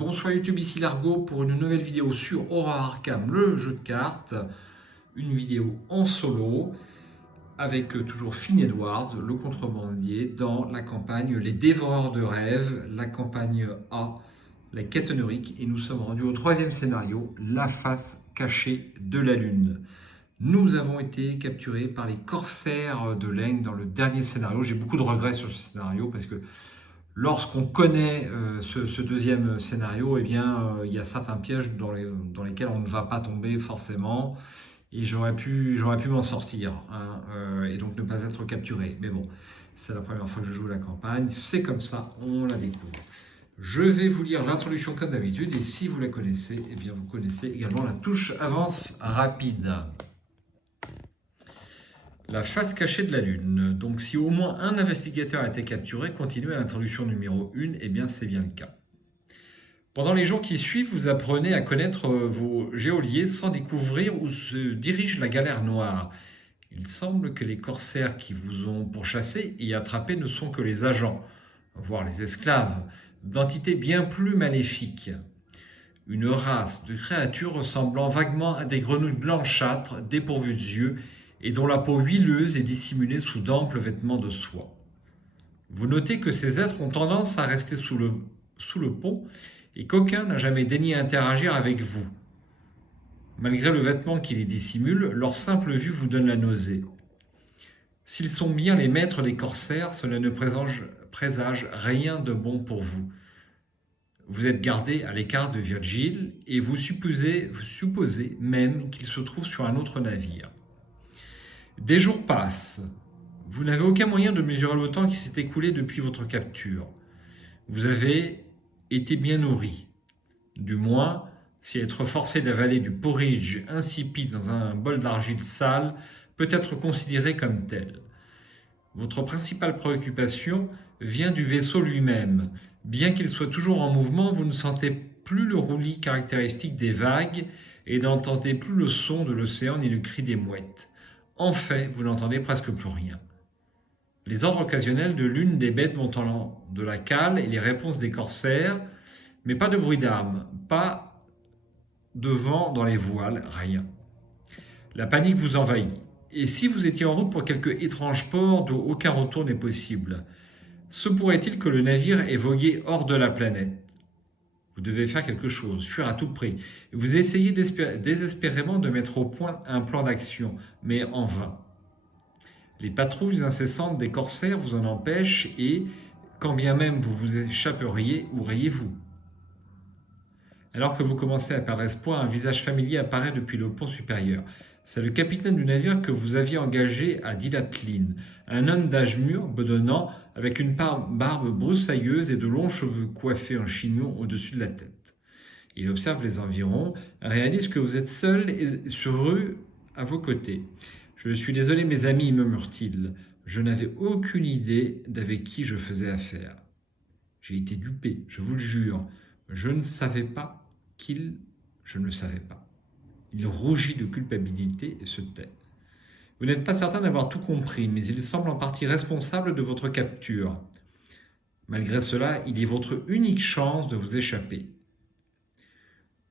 Bonsoir YouTube, ici Largo pour une nouvelle vidéo sur Horror Arkham, le jeu de cartes. Une vidéo en solo avec toujours Finn Edwards, le contrebandier, dans la campagne Les Dévoreurs de Rêves, la campagne A, la quête onirique. Et nous sommes rendus au troisième scénario, La face cachée de la lune. Nous avons été capturés par les corsaires de Leng dans le dernier scénario. J'ai beaucoup de regrets sur ce scénario parce que lorsqu'on connaît ce deuxième scénario, eh bien, il y a certains pièges dans lesquels on ne va pas tomber forcément. Et j'aurais pu m'en sortir, hein, et donc ne pas être capturé. Mais bon, c'est la première fois que je joue la campagne. C'est comme ça, on la découvre. Je vais vous lire l'introduction comme d'habitude. Et si vous la connaissez, eh bien, vous connaissez également la touche avance rapide. La face cachée de la Lune. Donc si au moins un investigateur a été capturé, continuez à l'introduction numéro 1, et bien c'est bien le cas. Pendant les jours qui suivent, vous apprenez à connaître vos geôliers sans découvrir où se dirige la galère noire. Il semble que les corsaires qui vous ont pourchassé et attrapé ne sont que les agents, voire les esclaves, d'entités bien plus maléfiques. Une race de créatures ressemblant vaguement à des grenouilles blanchâtres, dépourvues d'yeux, et dont la peau huileuse est dissimulée sous d'amples vêtements de soie. Vous notez que ces êtres ont tendance à rester sous le pont et qu'aucun n'a jamais daigné interagir avec vous. Malgré le vêtement qui les dissimule, leur simple vue vous donne la nausée. S'ils sont bien les maîtres des corsaires, cela ne présage rien de bon pour vous. Vous êtes gardé à l'écart de Virgile et vous supposez même qu'il se trouve sur un autre navire. Des jours passent. Vous n'avez aucun moyen de mesurer le temps qui s'est écoulé depuis votre capture. Vous avez été bien nourri. Du moins, si être forcé d'avaler du porridge insipide dans un bol d'argile sale peut être considéré comme tel. Votre principale préoccupation vient du vaisseau lui-même. Bien qu'il soit toujours en mouvement, vous ne sentez plus le roulis caractéristique des vagues et n'entendez plus le son de l'océan ni le cri des mouettes. En fait, vous n'entendez presque plus rien. Les ordres occasionnels de l'une des bêtes montant de la cale et les réponses des corsaires, mais pas de bruit d'armes, pas de vent dans les voiles, rien. La panique vous envahit. Et si vous étiez en route pour quelque étrange port d'où aucun retour n'est possible, se pourrait-il que le navire ait vogué hors de la planète? Vous devez faire quelque chose, fuir à tout prix. Vous essayez désespérément de mettre au point un plan d'action, mais en vain. Les patrouilles incessantes des corsaires vous en empêchent et, quand bien même vous vous échapperiez, où rayez-vous? Alors que vous commencez à perdre espoir, un visage familier apparaît depuis le pont supérieur. C'est le capitaine du navire que vous aviez engagé à Dilatlin, un homme d'âge mûr, bedonnant, avec une barbe broussailleuse et de longs cheveux coiffés en chignon au-dessus de la tête. Il observe les environs, réalise que vous êtes seul et sur eux à vos côtés. « Je suis désolé, mes amis, murmure-t-il. Je n'avais aucune idée d'avec qui je faisais affaire. J'ai été dupé, je vous le jure. Je ne savais pas je ne le savais pas. » Il rougit de culpabilité et se tait. Vous n'êtes pas certain d'avoir tout compris, mais il semble en partie responsable de votre capture. Malgré cela, il est votre unique chance de vous échapper.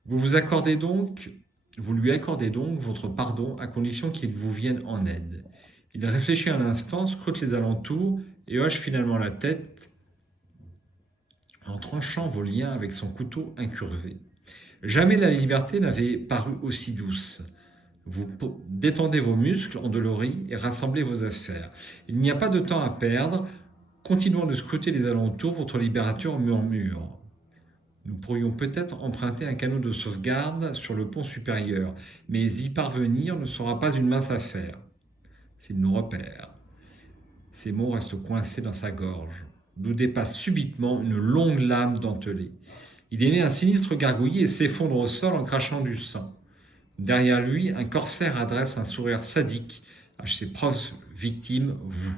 Vous lui accordez donc votre pardon à condition qu'il vous vienne en aide. Il réfléchit un instant, scrute les alentours et hoche finalement la tête en tranchant vos liens avec son couteau incurvé. Jamais la liberté n'avait paru aussi douce. Vous détendez vos muscles endoloris et rassemblez vos affaires. Il n'y a pas de temps à perdre. Continuant de scruter les alentours, votre libérateur murmure. Nous pourrions peut-être emprunter un canot de sauvegarde sur le pont supérieur, mais y parvenir ne sera pas une mince affaire. S'il nous repère. Ces mots restent coincés dans sa gorge, d'où dépasse subitement une longue lame dentelée. Il émet un sinistre gargouillis et s'effondre au sol en crachant du sang. Derrière lui, un corsaire adresse un sourire sadique à ses proches victimes, vous.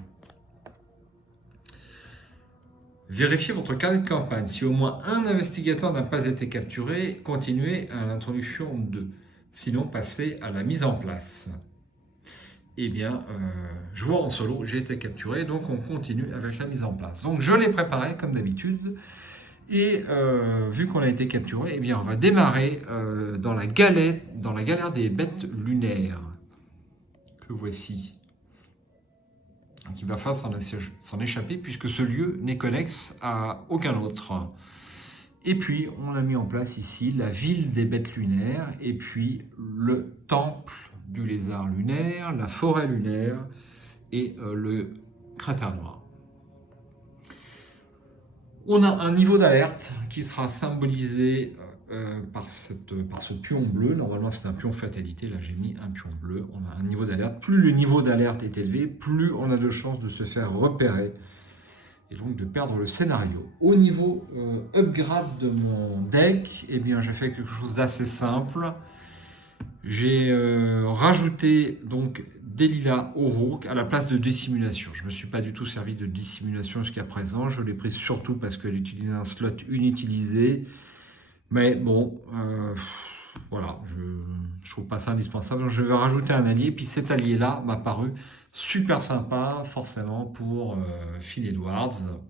Vérifiez votre carnet de campagne. Si au moins un investigateur n'a pas été capturé, continuez à l'introduction 2. Sinon, passez à la mise en place. Eh bien, joueur en solo, j'ai été capturé, donc on continue avec la mise en place. Donc je l'ai préparé comme d'habitude. Et vu qu'on a été capturé, eh bien, on va démarrer dans la galère des bêtes lunaires, que voici. Donc il va falloir s'en échapper puisque ce lieu n'est connexe à aucun autre. Et puis on a mis en place ici la ville des bêtes lunaires et puis le temple du lézard lunaire, la forêt lunaire et le cratère noir. On a un niveau d'alerte qui sera symbolisé par ce pion bleu. Normalement, c'est un pion fatalité. Là, j'ai mis un pion bleu. On a un niveau d'alerte. Plus le niveau d'alerte est élevé, plus on a de chances de se faire repérer et donc de perdre le scénario. Au niveau upgrade de mon deck, eh bien, j'ai fait quelque chose d'assez simple. J'ai rajouté donc des lilas Auroch à la place de dissimulation. Je ne me suis pas du tout servi de dissimulation jusqu'à présent. Je l'ai prise surtout parce qu'elle utilisait un slot inutilisé. Mais bon, voilà, je ne trouve pas ça indispensable. Donc je vais rajouter un allié. Puis cet allié-là m'a paru super sympa, forcément, pour Finn Edwards.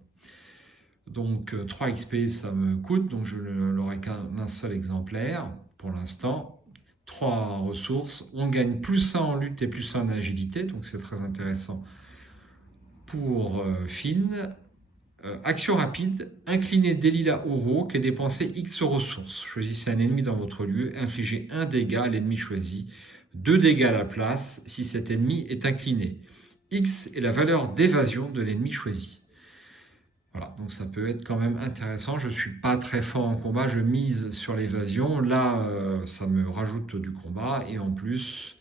Donc 3 XP, ça me coûte. Donc je n'aurai qu'un seul exemplaire pour l'instant. 3 ressources, on gagne plus 1 en lutte et plus 1 en agilité, donc c'est très intéressant pour Finn. Action rapide, inclinez des lilas Auroch et dépensez X ressources. Choisissez un ennemi dans votre lieu, infligez 1 dégât à l'ennemi choisi, 2 dégâts à la place si cet ennemi est incliné. X est la valeur d'évasion de l'ennemi choisi. Voilà, donc ça peut être quand même intéressant. Je ne suis pas très fort en combat, je mise sur l'évasion. Là, ça me rajoute du combat et en plus,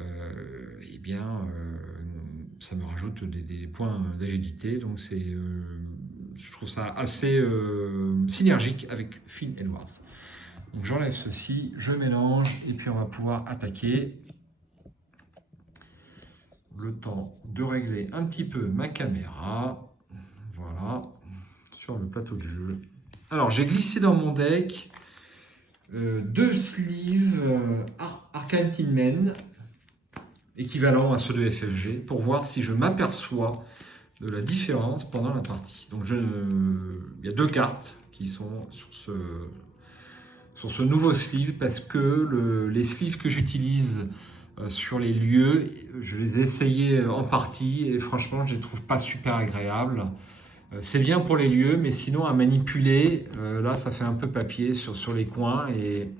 eh bien, ça me rajoute des points d'agilité. Donc je trouve ça assez synergique avec Finn Edwards. Donc j'enlève ceci, je mélange et puis on va pouvoir attaquer. Le temps de régler un petit peu ma caméra. Voilà, sur le plateau de jeu. Alors, j'ai glissé dans mon deck 2 sleeves Arcane Tin Men, équivalent à ceux de FFG, pour voir si je m'aperçois de la différence pendant la partie. Donc, il y a 2 cartes qui sont sur ce nouveau sleeve, parce que les sleeves que j'utilise sur les lieux, je les ai essayés en partie, et franchement, je les trouve pas super agréables. C'est bien pour les lieux, mais sinon à manipuler, là ça fait un peu papier sur les coins et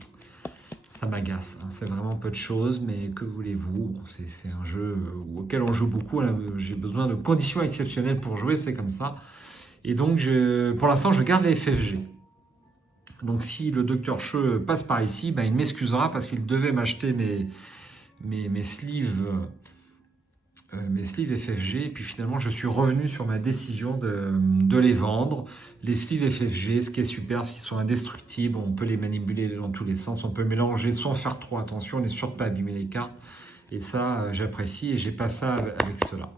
ça m'agace. Hein. C'est vraiment peu de choses, mais que voulez-vous, c'est un jeu auquel on joue beaucoup. J'ai besoin de conditions exceptionnelles pour jouer, c'est comme ça. Et donc pour l'instant je garde les FFG. Donc si le docteur Che passe par ici, ben, il m'excusera parce qu'il devait m'acheter mes sleeves. Mes sleeves FFG, et puis finalement je suis revenu sur ma décision de les vendre. Les sleeves FFG, ce qui est super, s'ils sont indestructibles, on peut les manipuler dans tous les sens, on peut mélanger sans faire trop attention, on n'est sûr de pas abîmer les cartes, et ça j'apprécie, et j'ai pas ça avec cela.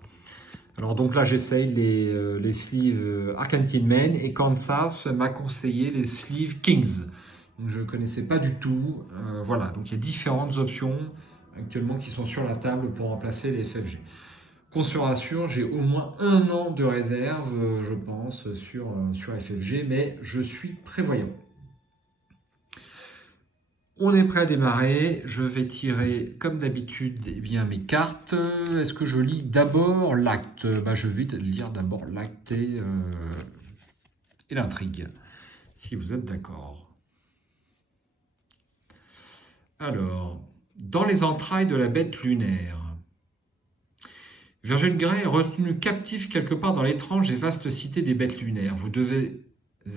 Alors donc là j'essaye les sleeves Arcane Tin Men, et Kansas m'a conseillé les sleeves Kings. Donc, je ne connaissais pas du tout, voilà, donc il y a différentes options actuellement qui sont sur la table pour remplacer les FFG. Qu'on se rassure, j'ai au moins 1 an de réserve, je pense, sur FFG, mais je suis prévoyant. On est prêt à démarrer, je vais tirer comme d'habitude eh bien, mes cartes. Est-ce que je lis d'abord l'acte? Je vais lire d'abord l'acte et l'intrigue, si vous êtes d'accord. Alors, dans les entrailles de la bête lunaire, Virgin Grey est retenu captif quelque part dans l'étrange et vaste cité des bêtes lunaires. Vous devez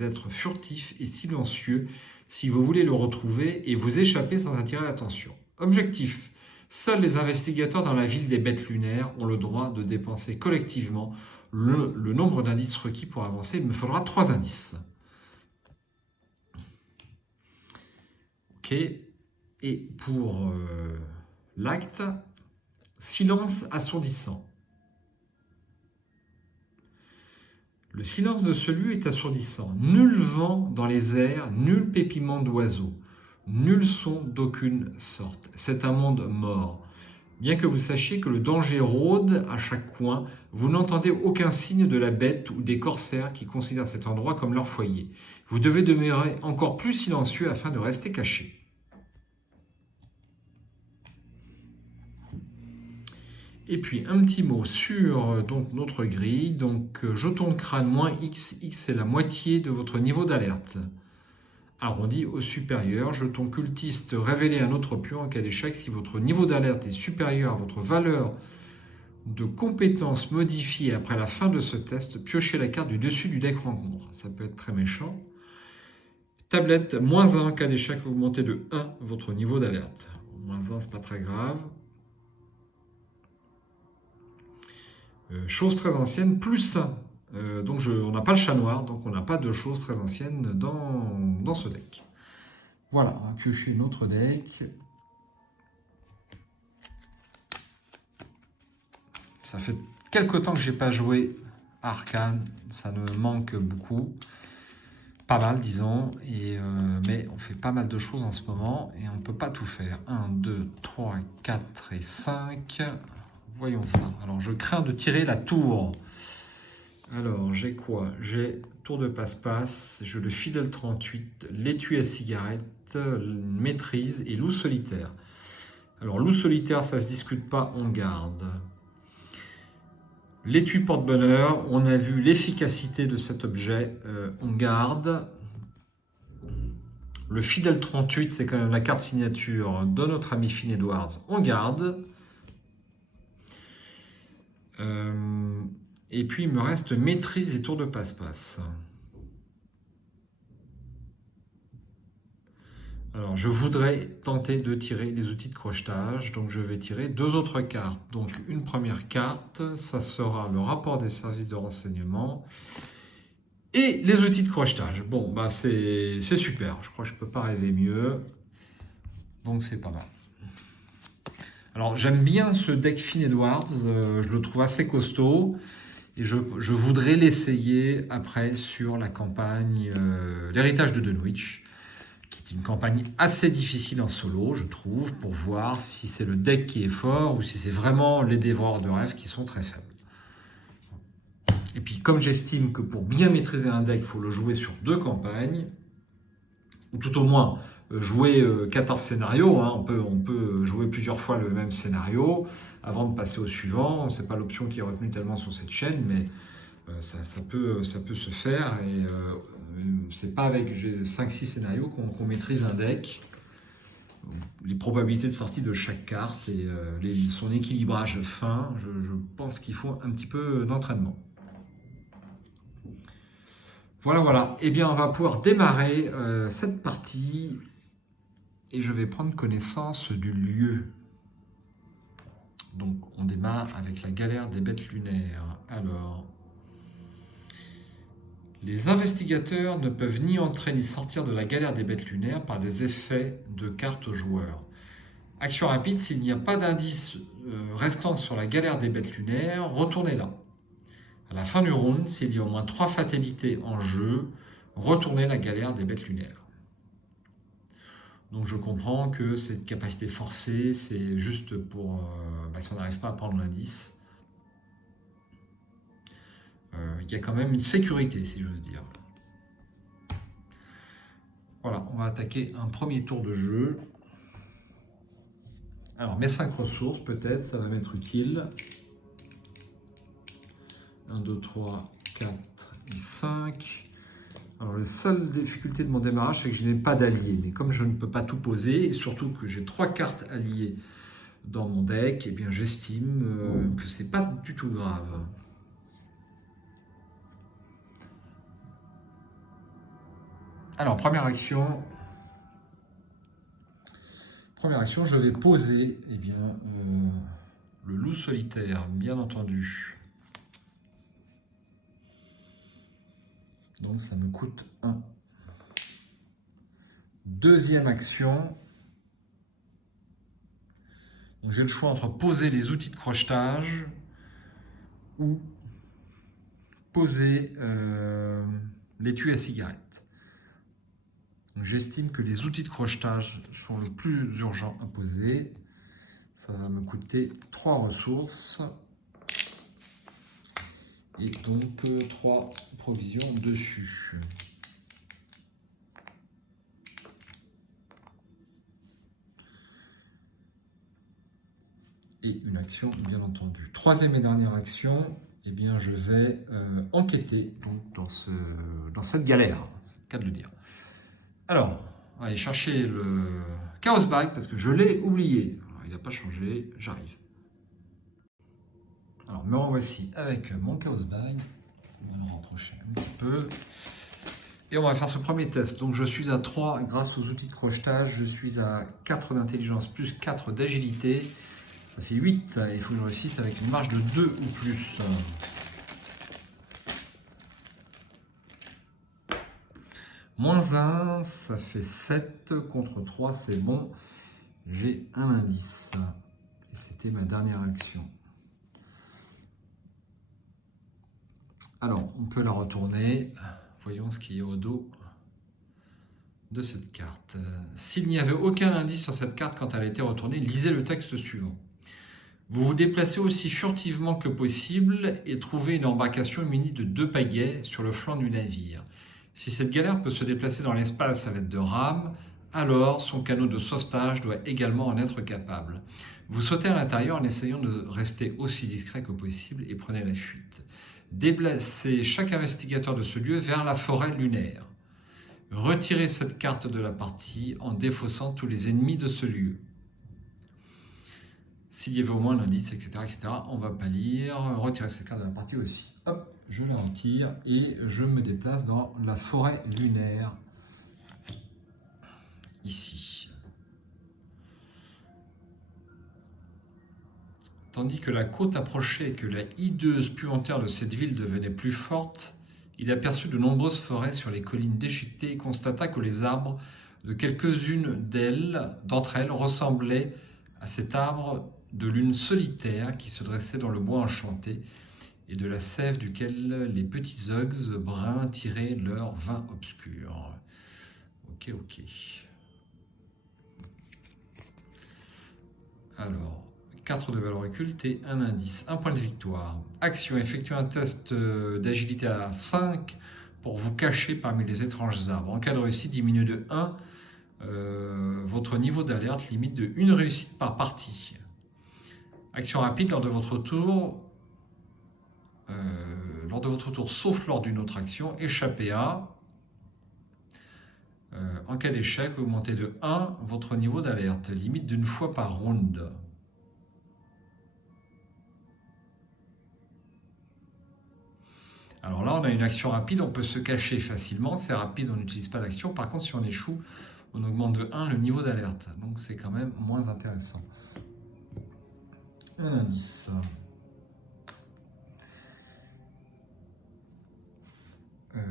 être furtif et silencieux si vous voulez le retrouver et vous échapper sans attirer l'attention. Objectif: seuls les investigateurs dans la ville des bêtes lunaires ont le droit de dépenser collectivement le nombre d'indices requis pour avancer. Il me faudra 3 indices. Ok. Et pour l'acte, silence assourdissant. Le silence de ce lieu est assourdissant. Nul vent dans les airs, nul pépiment d'oiseau, nul son d'aucune sorte. C'est un monde mort. Bien que vous sachiez que le danger rôde à chaque coin, vous n'entendez aucun signe de la bête ou des corsaires qui considèrent cet endroit comme leur foyer. Vous devez demeurer encore plus silencieux afin de rester caché. Et puis un petit mot sur donc, notre grille. Donc jeton de crâne moins X, X c'est la moitié de votre niveau d'alerte. Arrondi au supérieur, jeton cultiste révélez un autre pion en cas d'échec. Si votre niveau d'alerte est supérieur à votre valeur de compétence modifiée après la fin de ce test, piochez la carte du dessus du deck rencontre. Ça peut être très méchant. Tablette, moins 1 en cas d'échec, augmentez de 1 votre niveau d'alerte. Moins 1, c'est pas très grave. Chose très ancienne, plus 1. Donc on n'a pas le chat noir, donc on n'a pas de choses très anciennes dans ce deck. Voilà, on va piocher une autre deck. Ça fait quelques temps que j'ai pas joué à Arcane, ça me manque beaucoup. Pas mal, disons, mais on fait pas mal de choses en ce moment et on ne peut pas tout faire. 1, 2, 3, 4 et 5. Voyons ça. Alors, je crains de tirer la tour. Alors, j'ai quoi? J'ai tour de passe-passe, j'ai le fidèle 38, l'étui à cigarette, maîtrise et loup solitaire. Alors, loup solitaire, ça se discute pas, on garde. L'étui porte-bonheur, on a vu l'efficacité de cet objet, on garde. Le fidèle 38, c'est quand même la carte signature de notre ami Finn Edwards, on garde. Et puis il me reste maîtrise et tour de passe-passe. Alors je voudrais tenter de tirer les outils de crochetage, donc je vais tirer deux autres cartes. Donc une première carte, ça sera le rapport des services de renseignement et les outils de crochetage. Bon, bah c'est super, je crois que je ne peux pas rêver mieux, donc c'est pas mal. Alors j'aime bien ce deck Finn Edwards, je le trouve assez costaud. Et je voudrais l'essayer après sur la campagne L'héritage de Dunwich, qui est une campagne assez difficile en solo, je trouve, pour voir si c'est le deck qui est fort ou si c'est vraiment les dévoreurs de rêves qui sont très faibles. Et puis comme j'estime que pour bien maîtriser un deck, il faut le jouer sur deux campagnes, ou tout au moins jouer 14 scénarios, hein. On peut jouer plusieurs fois le même scénario avant de passer au suivant. Ce n'est pas l'option qui est retenue tellement sur cette chaîne, mais ça peut se faire. Et c'est pas avec 5-6 scénarios qu'on maîtrise un deck. Les probabilités de sortie de chaque carte et son équilibrage fin, je pense qu'il faut un petit peu d'entraînement. Voilà. Eh bien, on va pouvoir démarrer cette partie et je vais prendre connaissance du lieu. Donc, on démarre avec la galère des bêtes lunaires. Alors, les investigateurs ne peuvent ni entrer ni sortir de la galère des bêtes lunaires par des effets de cartes aux joueurs. Action rapide, s'il n'y a pas d'indice restant sur la galère des bêtes lunaires, retournez là. À la fin du round, s'il y a au moins 3 fatalités en jeu, retournez la galère des bêtes lunaires. Donc je comprends que cette capacité forcée, c'est juste pour si on n'arrive pas à prendre l'indice. Il y a quand même une sécurité, si j'ose dire. Voilà, on va attaquer un premier tour de jeu. Alors mes 5 ressources, peut-être, ça va m'être utile. 1, 2, 3, 4 et 5. Alors, la seule difficulté de mon démarrage, c'est que je n'ai pas d'alliés. Mais comme je ne peux pas tout poser, et surtout que j'ai 3 cartes alliées dans mon deck, eh bien j'estime que c'est pas du tout grave. Alors, première action, je vais poser le loup solitaire, bien entendu. Donc ça me coûte 1. Deuxième action, j'ai le choix entre poser les outils de crochetage ou poser l'étui à cigarette. J'estime que les outils de crochetage sont le plus urgent à poser. Ça va me coûter 3 ressources. Et donc 3 provisions dessus. Et une action, bien entendu. Troisième et dernière action, eh bien, je vais enquêter donc, dans cette galère, cas de le dire. Alors, on va aller chercher le Chaos Bag, parce que je l'ai oublié. Alors, il n'a pas changé, j'arrive. Alors, me renvoici avec mon Chaos Bag. On va le rapprocher un petit peu. Et on va faire ce premier test. Donc, je suis à 3 grâce aux outils de crochetage. Je suis à 4 d'intelligence plus 4 d'agilité. Ça fait 8, il faut que je réussisse avec une marge de 2 ou plus. Moins 1, ça fait 7, contre 3, c'est bon. J'ai un indice. Et c'était ma dernière action. Alors, on peut la retourner. Voyons ce qu'il y a au dos de cette carte. S'il n'y avait aucun indice sur cette carte quand elle a été retournée, lisez le texte suivant. Vous vous déplacez aussi furtivement que possible et trouvez une embarcation munie de 2 pagaies sur le flanc du navire. Si cette galère peut se déplacer dans l'espace à l'aide de rames, alors son canot de sauvetage doit également en être capable. Vous sautez à l'intérieur en essayant de rester aussi discret que possible et prenez la fuite. Déplacez chaque investigateur de ce lieu vers la forêt lunaire. Retirez cette carte de la partie en défaussant tous les ennemis de ce lieu. S'il y avait au moins l'indice, etc., on ne va pas lire. Retirer cette carte de la partie aussi. Hop, je la retire et je me déplace dans la forêt lunaire. Ici. Tandis que la côte approchait et que la hideuse puanteur de cette ville devenait plus forte, il aperçut de nombreuses forêts sur les collines déchiquetées et constata que les arbres de quelques-unes d'entre elles ressemblaient à cet arbre de lune solitaire qui se dressait dans le bois enchanté et de la sève duquel les petits ogs bruns tiraient leur vin obscur. Ok. Alors, 4 de valeur occulte, un indice, 1 point de victoire. Action, effectuez un test d'agilité à 5 pour vous cacher parmi les étranges arbres. En cas de réussite, diminue de 1 votre niveau d'alerte, limite de 1 réussite par partie. Action rapide lors de votre tour, sauf lors d'une autre action, échappez à. En cas d'échec, augmentez de 1 votre niveau d'alerte, limite d'une fois par round. Alors là, on a une action rapide, on peut se cacher facilement, c'est rapide, on n'utilise pas d'action. Par contre, si on échoue, on augmente de 1 le niveau d'alerte, donc c'est quand même moins intéressant. Un indice.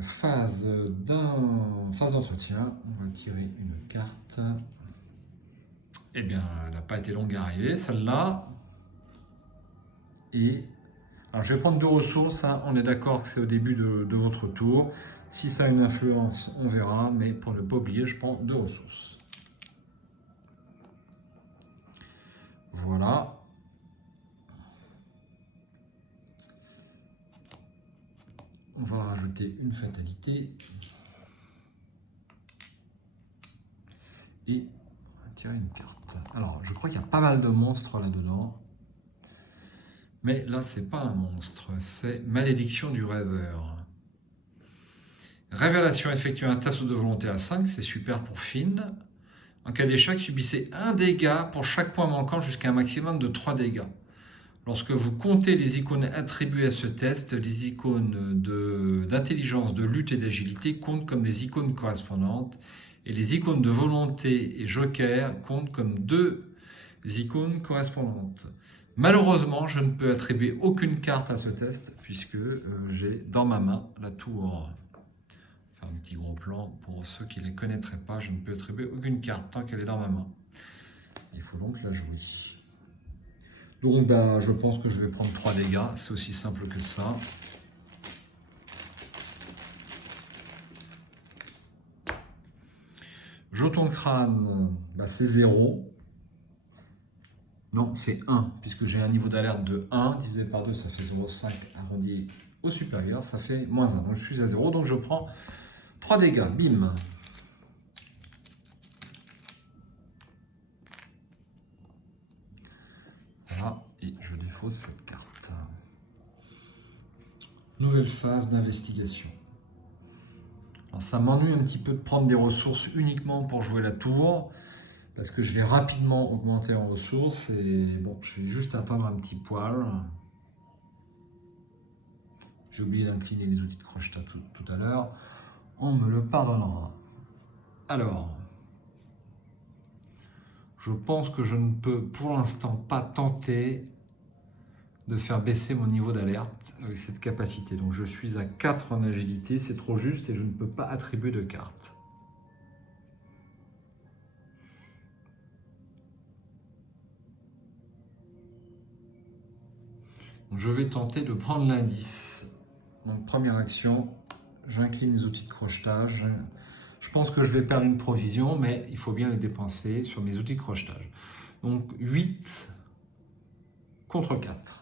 Phase d'entretien, on va tirer une carte. Eh bien, elle n'a pas été longue à arriver, celle-là. Et alors, je vais prendre 2 ressources, hein. On est d'accord que c'est au début de votre tour. Si ça a une influence, on verra, mais pour ne pas oublier, je prends 2 ressources. Voilà. On va rajouter une fatalité. Et on va tirer une carte. Alors, je crois qu'il y a pas mal de monstres là-dedans. Mais là, c'est pas un monstre, c'est Malédiction du rêveur. Révélation, effectue un test de volonté à 5, c'est super pour Finn. En cas d'échec, subissez 1 dégât pour chaque point manquant jusqu'à un maximum de 3 dégâts. Lorsque vous comptez les icônes attribuées à ce test, les icônes d'intelligence, de lutte et d'agilité comptent comme les icônes correspondantes et les icônes de volonté et joker comptent comme 2 icônes correspondantes. Malheureusement, je ne peux attribuer aucune carte à ce test puisque j'ai dans ma main la tour. Faire un petit gros plan pour ceux qui ne les connaîtraient pas, je ne peux attribuer aucune carte tant qu'elle est dans ma main. Il faut donc la jouer. Donc je pense que je vais prendre 3 dégâts, c'est aussi simple que ça. Jeton crâne, c'est 0. Non, c'est 1, puisque j'ai un niveau d'alerte de 1, divisé par 2, ça fait 0,5, arrondi au supérieur, ça fait moins 1. Donc je suis à 0, donc je prends 3 dégâts, bim. Voilà, et je défausse cette carte. Nouvelle phase d'investigation. Alors ça m'ennuie un petit peu de prendre des ressources uniquement pour jouer la tour, parce que je vais rapidement augmenter en ressources, et bon, je vais juste attendre un petit poil. J'ai oublié d'incliner les outils de crochetage tout à l'heure. On me le pardonnera. Alors, je pense que je ne peux pour l'instant pas tenter de faire baisser mon niveau d'alerte avec cette capacité. Donc je suis à 4 en agilité, c'est trop juste et je ne peux pas attribuer de carte. Donc je vais tenter de prendre l'indice. Donc première action, j'incline les outils de crochetage. Je pense que je vais perdre une provision, mais il faut bien les dépenser sur mes outils de crochetage. Donc 8 contre 4.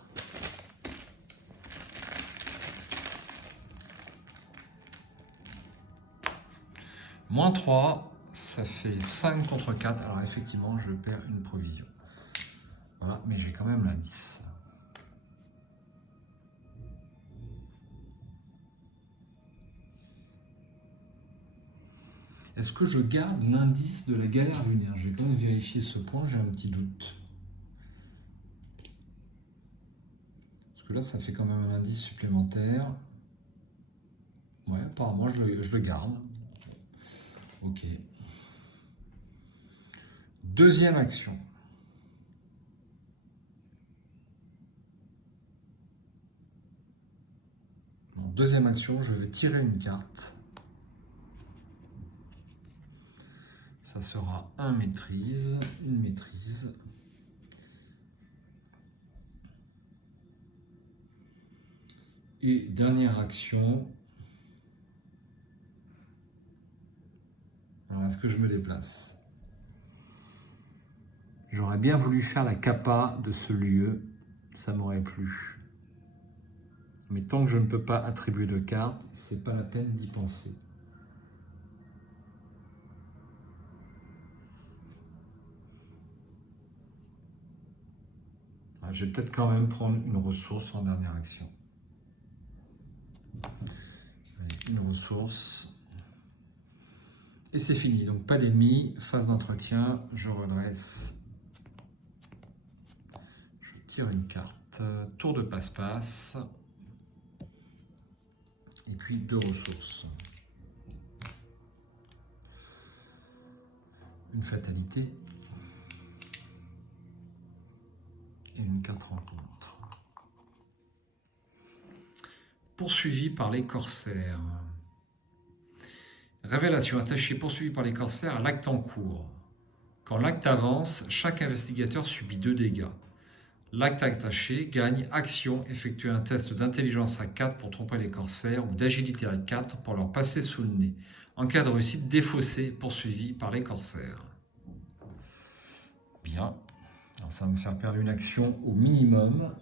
Moins 3, ça fait 5 contre 4. Alors effectivement, je perds une provision. Voilà, mais j'ai quand même l'indice. Est-ce que je garde l'indice de la galère lunaire? Je vais quand même vérifier ce point, j'ai un petit doute. Parce que là, ça fait quand même un indice supplémentaire. Ouais, apparemment, je le garde. Ok. Deuxième action. En deuxième action, je vais tirer une carte. Ça sera un maîtrise, une maîtrise. Et dernière action. Alors, est-ce que je me déplace? J'aurais bien voulu faire la capa de ce lieu, ça m'aurait plu. Mais tant que je ne peux pas attribuer de carte, c'est pas la peine d'y penser. Je vais peut-être quand même prendre une ressource en dernière action. Allez, une ressource. Et c'est fini. Donc pas d'ennemis, phase d'entretien, je redresse. Je tire une carte, tour de passe-passe. Et puis 2 ressources. Une fatalité. Et une carte rencontre. Poursuivi par les corsaires. Révélation attachée poursuivi par les corsaires à l'acte en cours. Quand l'acte avance, chaque investigateur subit 2 dégâts. L'acte attaché gagne action, effectuer un test d'intelligence à 4 pour tromper les corsaires ou d'agilité à 4 pour leur passer sous le nez. En cas de réussite, défaussé, poursuivi par les corsaires. Bien. Alors ça va me faire perdre une action au minimum.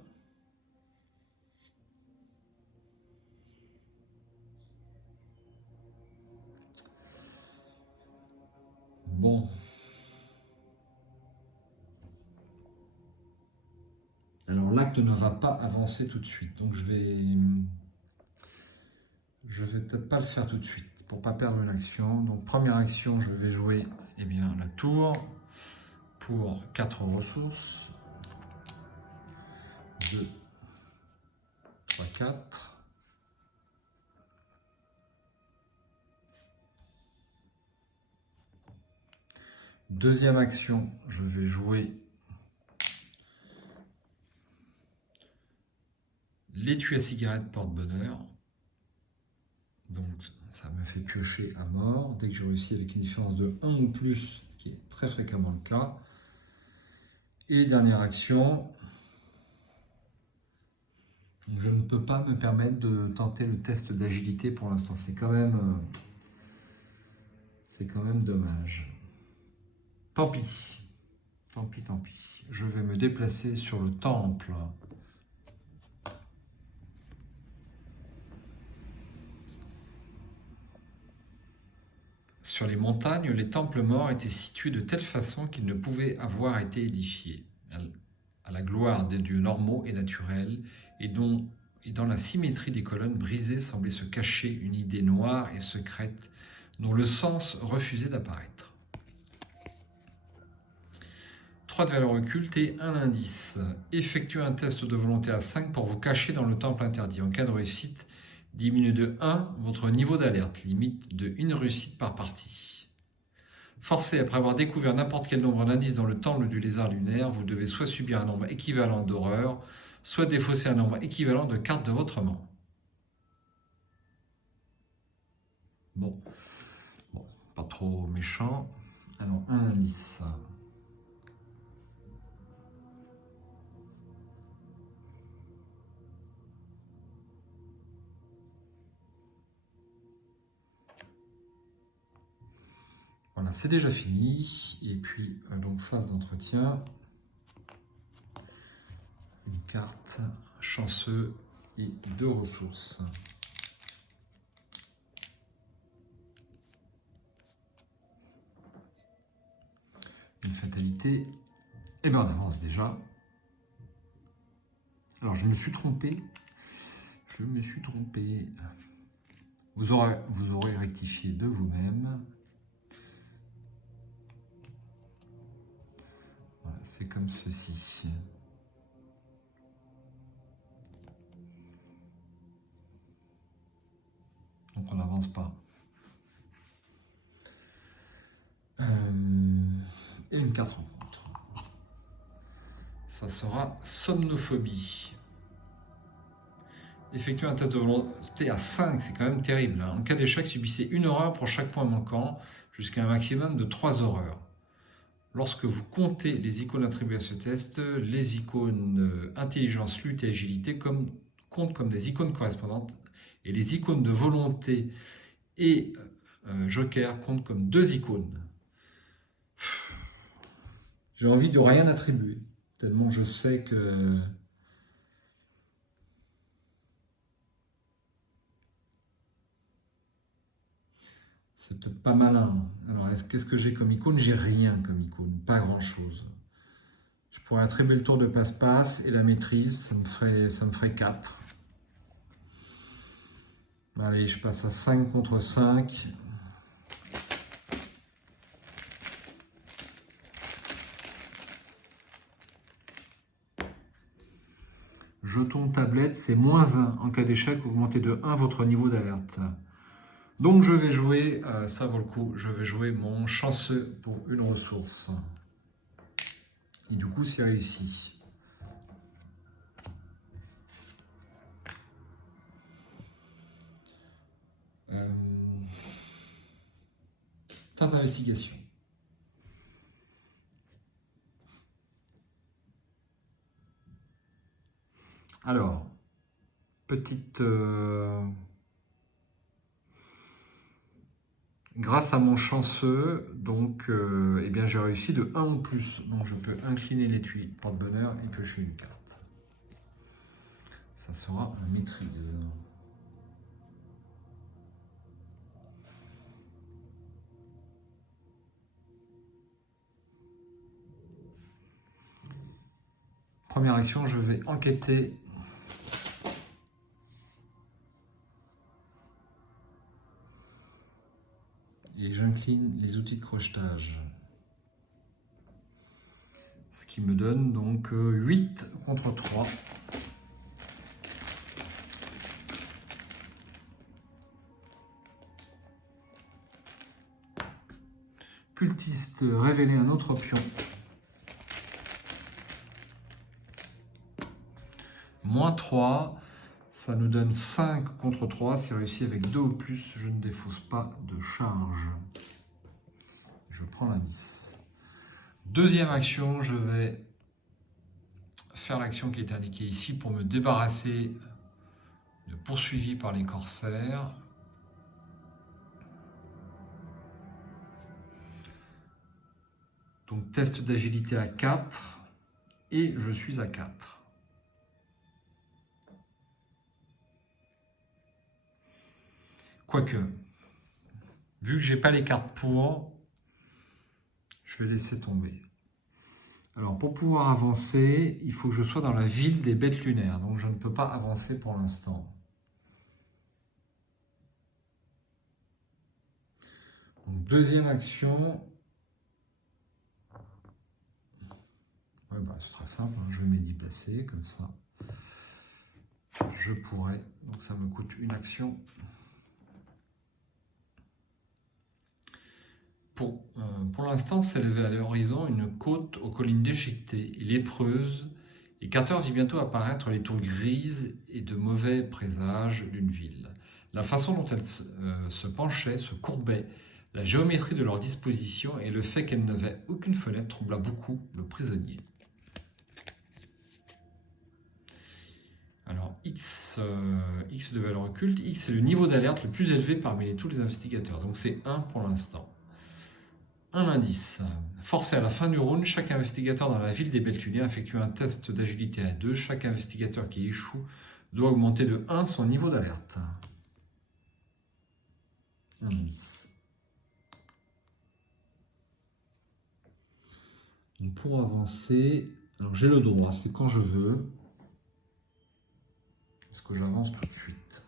Bon. Alors l'acte ne va pas avancer tout de suite. Donc je vais peut-être pas le faire tout de suite pour pas perdre une action. Donc première action, je vais jouer la tour pour 4 ressources. 2, 3, 4. Deuxième action, je vais jouer l'étui à cigarette porte-bonheur. Donc ça me fait piocher à mort dès que j'ai réussi avec une différence de 1 ou plus, qui est très fréquemment le cas. Et dernière action, je ne peux pas me permettre de tenter le test d'agilité pour l'instant. C'est quand même dommage. Tant pis. Tant pis, tant pis. Je vais me déplacer sur le temple. Sur les montagnes, les temples morts étaient situés de telle façon qu'ils ne pouvaient avoir été édifiés à la gloire des dieux normaux et naturels, et dans la symétrie des colonnes brisées semblait se cacher une idée noire et secrète dont le sens refusait d'apparaître. 3 de valeur occulte et 1 indice. Effectuez un test de volonté à 5 pour vous cacher dans le temple interdit. En cas de réussite, diminue de 1 votre niveau d'alerte, limite de 1 réussite par partie. Forcé, après avoir découvert n'importe quel nombre d'indices dans le temple du lézard lunaire, vous devez soit subir un nombre équivalent d'horreurs, soit défausser un nombre équivalent de cartes de votre main. Bon, pas trop méchant. Alors, un indice. Voilà, c'est déjà fini. Et puis, donc, phase d'entretien. Une carte, chanceux et 2 ressources. Une fatalité. Et bien, on avance déjà. Alors, je me suis trompé. Vous aurez rectifié de vous-même. Voilà, c'est comme ceci. Donc on n'avance pas. Et une 4 rencontres. Ça sera somnophobie. Effectuez un test de volonté à 5, c'est quand même terrible. En cas d'échec, subissez une horreur pour chaque point manquant, jusqu'à un maximum de 3 horreurs. Lorsque vous comptez les icônes attribuées à ce test, les icônes intelligence, lutte et agilité comptent comme des icônes correspondantes, et les icônes de volonté et joker comptent comme 2 icônes. J'ai envie de rien attribuer, tellement je sais que... C'est peut-être pas malin. Alors, qu'est-ce que j'ai comme icône? J'ai rien comme icône, pas grand-chose. Je pourrais attribuer le tour de passe-passe et la maîtrise, ça me ferait 4. Allez, je passe à 5 contre 5. Jeton tablette, c'est -1. En cas d'échec, augmentez de 1 votre niveau d'alerte. Donc je vais jouer, ça vaut le coup, je vais jouer mon chanceux pour une ressource. Et du coup, c'est réussi. Phase d'investigation. Alors, petite... Grâce à mon chanceux, donc, eh bien, j'ai réussi de 1 ou plus. Donc, je peux incliner l'étui porte-bonheur et piocher une carte. Ça sera un maîtrise. Première action, je vais enquêter. Et j'incline les outils de crochetage. Ce qui me donne donc 8 contre 3. Cultiste, révéler un autre pion. -3. Ça nous donne 5 contre 3. C'est réussi avec 2 ou plus. Je ne défausse pas de charge. Je prends l'indice. Deuxième action, je vais faire l'action qui est indiquée ici pour me débarrasser de poursuivi par les corsaires. Donc test d'agilité à 4 et je suis à 4. Quoique, vu que j'ai pas les cartes pour, je vais laisser tomber. Alors pour pouvoir avancer, il faut que je sois dans la ville des bêtes lunaires, donc je ne peux pas avancer pour l'instant. Donc deuxième action, ouais, bah, c'est très simple, hein. Je vais me déplacer comme ça. Je pourrais, donc ça me coûte une action. Pour l'instant, s'élevait à l'horizon une côte aux collines déchiquetées et lépreuses, et Carter vit bientôt apparaître les tours grises et de mauvais présages d'une ville. La façon dont elles se penchaient, se courbaient, la géométrie de leur disposition et le fait qu'elles n'avaient aucune fenêtre troubla beaucoup le prisonnier. Alors, X de valeur occulte, X est le niveau d'alerte le plus élevé parmi tous les investigateurs, donc c'est 1 pour l'instant. Un indice. Forcé à la fin du round, chaque investigateur dans la ville des bêtes lunaires effectue un test d'agilité à 2. Chaque investigateur qui échoue doit augmenter de 1 son niveau d'alerte. Un indice. Donc pour avancer, alors j'ai le droit, c'est quand je veux. Est-ce que j'avance tout de suite?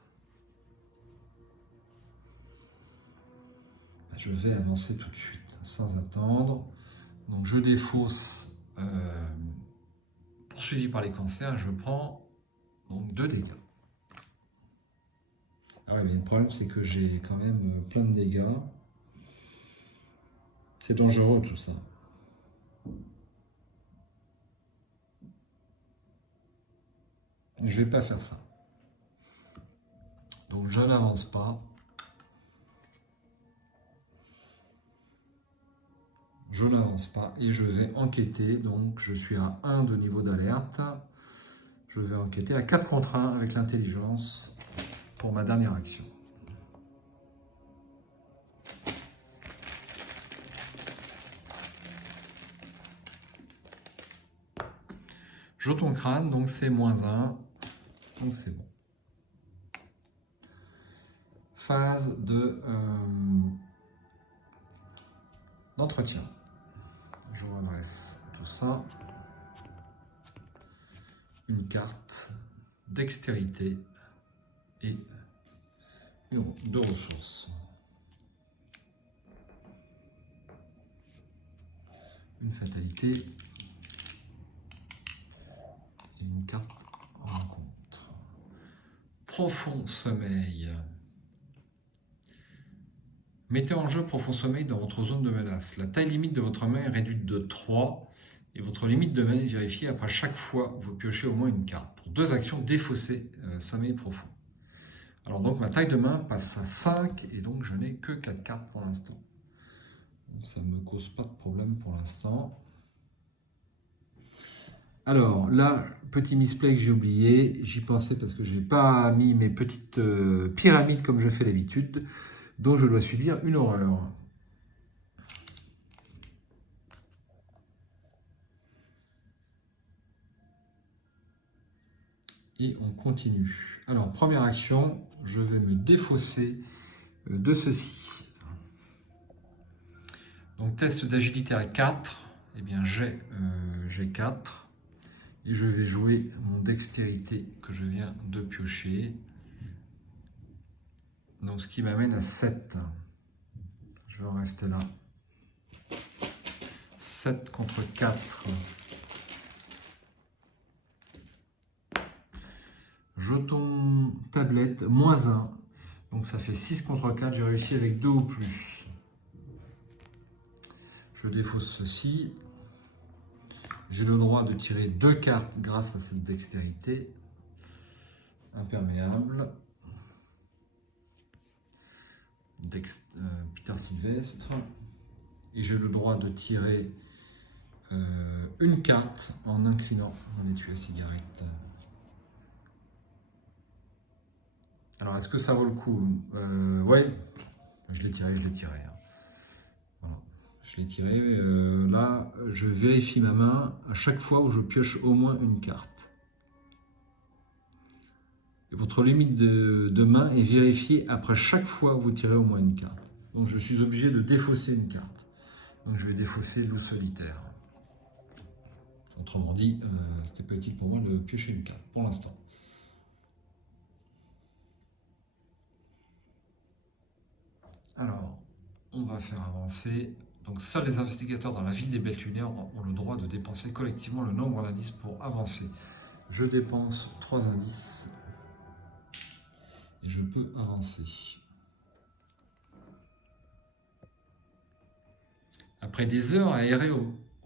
Je vais avancer tout de suite, sans attendre. Donc je défausse, poursuivi par les cancers, je prends donc 2 dégâts. Ah ouais, mais le problème c'est que j'ai quand même plein de dégâts. C'est dangereux tout ça. Je vais pas faire ça. Donc je n'avance pas. Je n'avance pas et je vais enquêter. Donc je suis à 1 de niveau d'alerte. Je vais enquêter à 4 contre 1 avec l'intelligence pour ma dernière action. Jeton crâne, donc c'est -1. Donc c'est bon. Phase d'entretien. Je redresse tout ça. Une carte, dextérité et 2 ressources. Une fatalité et une carte rencontre. Profond sommeil. Mettez en jeu profond sommeil dans votre zone de menace. La taille limite de votre main est réduite de 3 et votre limite de main est vérifiée après chaque fois où vous piochez au moins une carte. Pour 2 actions, défausser sommeil profond. Alors donc ma taille de main passe à 5 et donc je n'ai que 4 cartes pour l'instant. Ça ne me cause pas de problème pour l'instant. Alors là, petit misplay que j'ai oublié, j'y pensais parce que je n'ai pas mis mes petites pyramides comme je fais d'habitude, donc je dois subir une horreur. Et on continue. Alors, première action, je vais me défausser de ceci. Donc, test d'agilité à 4. Eh bien, j'ai 4. Et je vais jouer mon dextérité que je viens de piocher. Donc, ce qui m'amène à 7. Je vais en rester là. 7 contre 4. Jeton tablette, -1. Donc ça fait 6 contre 4. J'ai réussi avec 2 ou plus. Je défausse ceci. J'ai le droit de tirer 2 cartes grâce à cette dextérité. Imperméable. Peter Sylvestre. Et j'ai le droit de tirer une carte en inclinant mon étui à cigarette. Alors, est-ce que ça vaut le coup? Ouais, je l'ai tiré. Hein. Voilà. Je l'ai tiré. Là, je vérifie ma main à chaque fois où je pioche au moins une carte. Et votre limite de main est vérifiée après chaque fois où vous tirez au moins une carte. Donc je suis obligé de défausser une carte. Donc je vais défausser loup solitaire. Autrement dit, ce n'était pas utile pour moi de piocher une carte pour l'instant. Alors, on va faire avancer. Donc seuls les investigateurs dans la ville des Bêtes lunaires ont le droit de dépenser collectivement le nombre d'indices pour avancer. Je dépense 3 indices et je peux avancer. Après des heures à errer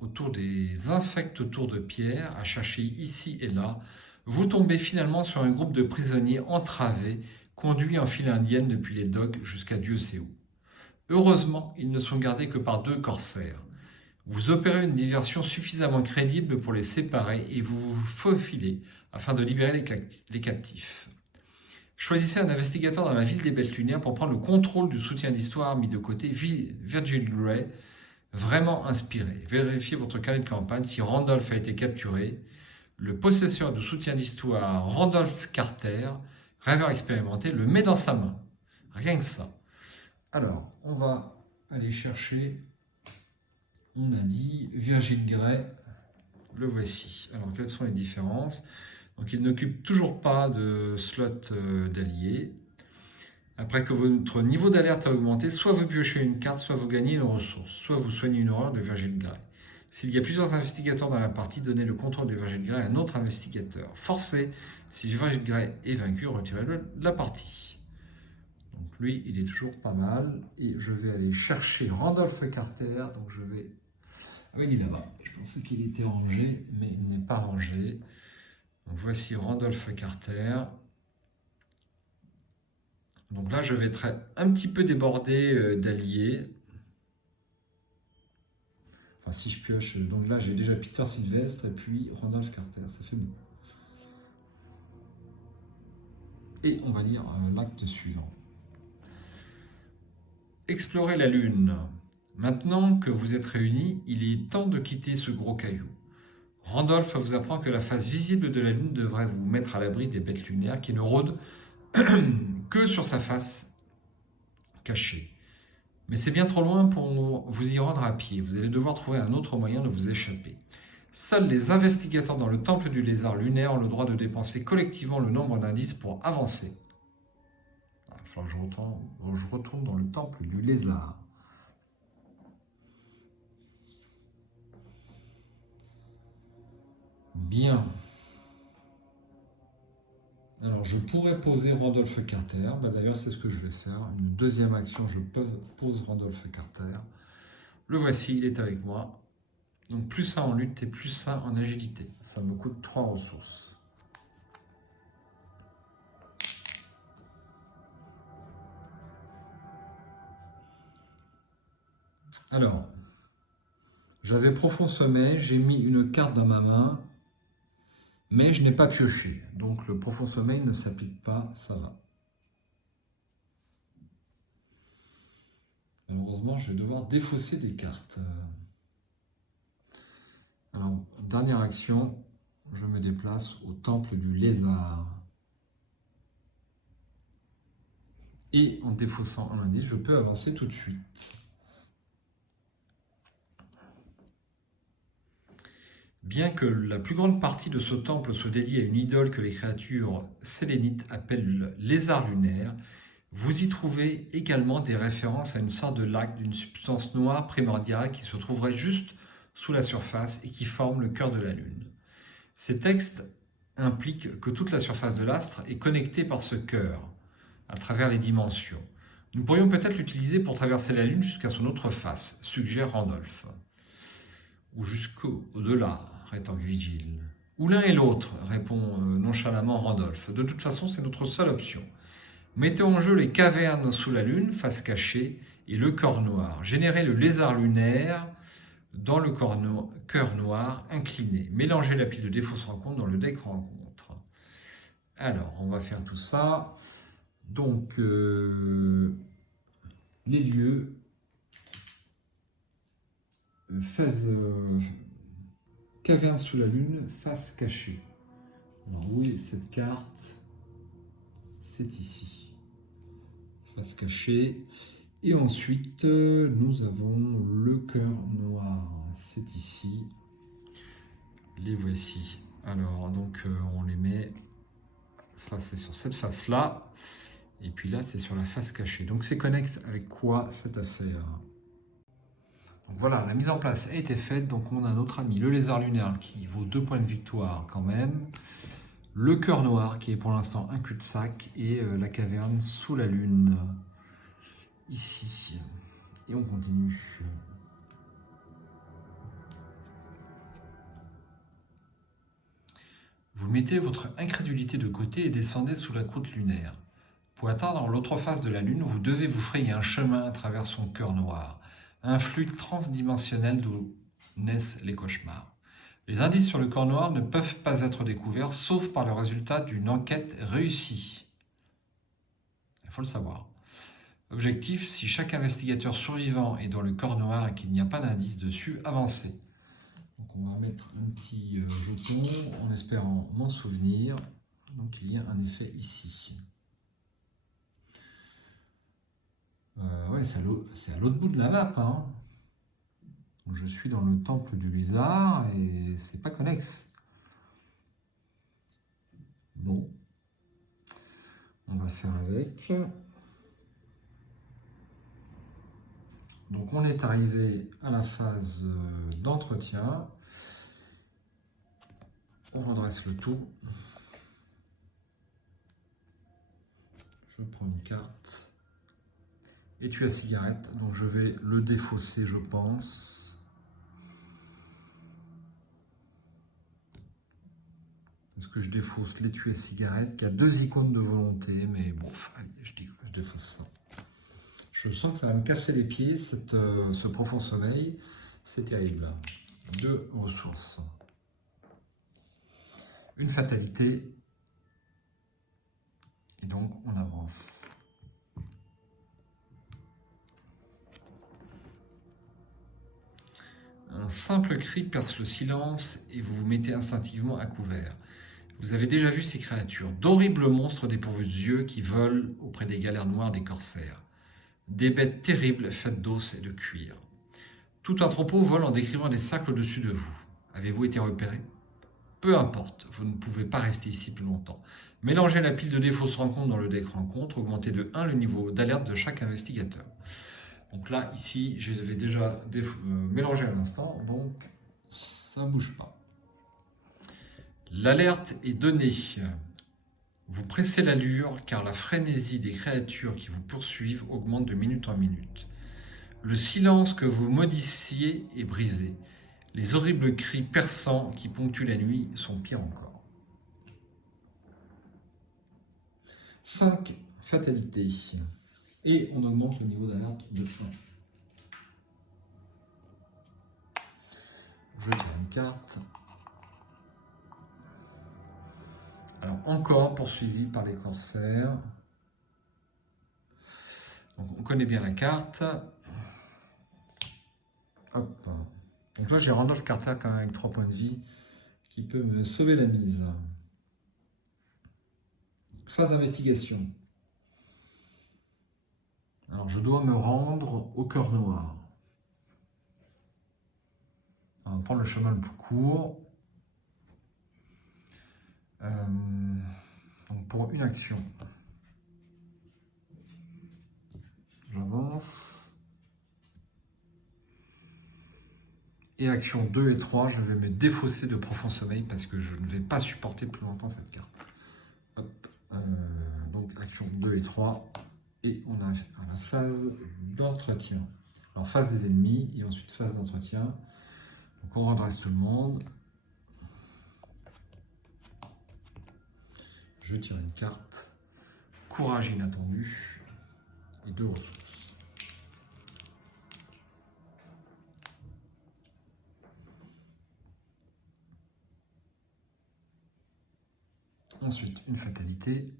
autour des infectes tours de pierre, à chercher ici et là, vous tombez finalement sur un groupe de prisonniers entravés, conduits en file indienne depuis les docks jusqu'à Dieu sait où. Heureusement, ils ne sont gardés que par 2 corsaires. Vous opérez une diversion suffisamment crédible pour les séparer et vous vous faufilez afin de libérer les captifs. Choisissez un investigateur dans la ville des Bêtes lunaires pour prendre le contrôle du soutien d'histoire mis de côté Virgil Gray, vraiment inspiré. Vérifiez votre carnet de campagne si Randolph a été capturé. Le possesseur du soutien d'histoire, Randolph Carter, rêveur expérimenté, le met dans sa main. Rien que ça. Alors, on va aller chercher, on a dit, Virgil Gray, le voici. Alors, quelles sont les différences? Donc, il n'occupe toujours pas de slot d'allié. Après que votre niveau d'alerte a augmenté, soit vous piochez une carte, soit vous gagnez une ressource, soit vous soignez une horreur de Virgil Gray. S'il y a plusieurs investigateurs dans la partie, donnez le contrôle de Virgil Gray à un autre investigateur. Forcez, si Virgil Gray est vaincu, retirez-le de la partie. Donc lui, il est toujours pas mal. Et je vais aller chercher Randolph Carter. Donc je vais... Ah oui, il est là-bas. Je pensais qu'il était rangé, mais il n'est pas rangé. Donc voici Randolph Carter. Donc là, je vais être un petit peu débordé d'alliés. Enfin, si je pioche... Donc là, j'ai déjà Peter Sylvestre et puis Randolph Carter. Ça fait beaucoup. Et on va lire l'acte suivant. Explorer la Lune. Maintenant que vous êtes réunis, il est temps de quitter ce gros caillou. Randolph vous apprend que la face visible de la Lune devrait vous mettre à l'abri des bêtes lunaires qui ne rôdent que sur sa face cachée. Mais c'est bien trop loin pour vous y rendre à pied. Vous allez devoir trouver un autre moyen de vous échapper. Seuls les investigateurs dans le temple du lézard lunaire ont le droit de dépenser collectivement le nombre d'indices pour avancer. Il va falloir que je retourne dans le temple du lézard. Bien. Alors, je pourrais poser Randolph Carter. D'ailleurs, c'est ce que je vais faire. Une deuxième action, je pose Randolph Carter. Le voici, il est avec moi. Donc, plus 1 en lutte et plus 1 en agilité. Ça me coûte 3 ressources. Alors, j'avais profond sommeil, j'ai mis une carte dans ma main, mais je n'ai pas pioché. Donc, le profond sommeil ne s'applique pas, ça va. Malheureusement, je vais devoir défausser des cartes. Alors, dernière action, je me déplace au temple du lézard. Et en défaussant un indice, je peux avancer tout de suite. Bien que la plus grande partie de ce temple soit dédiée à une idole que les créatures sélénites appellent le lézard lunaire, vous y trouvez également des références à une sorte de lac d'une substance noire primordiale qui se trouverait juste sous la surface et qui forme le cœur de la Lune. Ces textes impliquent que toute la surface de l'astre est connectée par ce cœur, à travers les dimensions. Nous pourrions peut-être l'utiliser pour traverser la Lune jusqu'à son autre face, suggère Randolph. Ou jusqu'au-delà, rétorque Vigile. Ou l'un et l'autre, répond nonchalamment Randolph. De toute façon, c'est notre seule option. Mettez en jeu les cavernes sous la Lune, face cachée, et le corps noir. Générez le lézard lunaire dans le cœur noir incliné. Mélangez la pile de défausse rencontre dans le deck rencontre. Alors, on va faire tout ça. Donc, les lieux. phase caverne sous la lune, face cachée. Alors où est cette carte? C'est ici. Face cachée. Et ensuite, nous avons le cœur noir. C'est ici. Les voici. Alors, donc, on les met... Ça, c'est sur cette face-là. Et puis là, c'est sur la face cachée. Donc, c'est connecté avec quoi cette affaire? Donc voilà, la mise en place a été faite. Donc, on a notre ami le lézard lunaire qui vaut 2 points de victoire quand même. Le cœur noir qui est pour l'instant un cul-de-sac. Et la caverne sous la lune. Ici. Et on continue. Vous mettez votre incrédulité de côté et descendez sous la croûte lunaire. Pour atteindre l'autre face de la Lune, vous devez vous frayer un chemin à travers son cœur noir, un flux transdimensionnel d'où naissent les cauchemars. Les indices sur le cœur noir ne peuvent pas être découverts, sauf par le résultat d'une enquête réussie. Il faut le savoir. Objectif, si chaque investigateur survivant est dans le cœur noir et qu'il n'y a pas d'indice dessus, avancez. Donc on va mettre un petit jeton en espérant m'en souvenir. Donc il y a un effet ici. Ouais, c'est à l'autre bout de la map. Hein. Je suis dans le temple du lézard et c'est pas connexe. Bon. On va faire avec. Donc on est arrivé à la phase d'entretien. On redresse le tout. Je prends une carte. Étui à cigarette, donc je vais le défausser, je pense. Est-ce que je défausse l'étui à cigarette qui a 2 icônes de volonté, mais bon, allez, je défausse ça. Je sens que ça va me casser les pieds, ce profond sommeil. C'est terrible. 2 ressources. Une fatalité. Et donc, on avance. Un simple cri perce le silence et vous vous mettez instinctivement à couvert. Vous avez déjà vu ces créatures, d'horribles monstres dépourvus d'yeux qui volent auprès des galères noires des corsaires. Des bêtes terribles faites d'os et de cuir. Tout un troupeau vole en décrivant des cercles au-dessus de vous. Avez-vous été repéré? Peu importe, vous ne pouvez pas rester ici plus longtemps. Mélangez la pile de défausses rencontres dans le deck rencontre, augmentez de 1 le niveau d'alerte de chaque investigateur. Donc là, ici, je l'avais déjà mélangé à l'instant, donc ça ne bouge pas. L'alerte est donnée. Vous pressez l'allure car la frénésie des créatures qui vous poursuivent augmente de minute en minute. Le silence que vous maudissiez est brisé. Les horribles cris perçants qui ponctuent la nuit sont pires encore. 5 fatalités. Et on augmente le niveau d'alerte de 1. Je tire une carte. Alors encore poursuivi par les corsaires. Donc on connaît bien la carte. Hop. Donc là j'ai Randolph Carter quand même avec 3 points de vie qui peut me sauver la mise. Phase d'investigation. Alors je dois me rendre au cœur noir. On va prendre le chemin le plus court. Donc pour une action, j'avance. Et action 2 et 3, je vais me défausser de profond sommeil parce que je ne vais pas supporter plus longtemps cette carte. Hop. Donc action 2 et 3. Et on a la phase d'entretien. Alors phase des ennemis et ensuite phase d'entretien. Donc on redresse tout le monde. Je tire une carte. Courage inattendu. Et 2 ressources. Ensuite, une fatalité.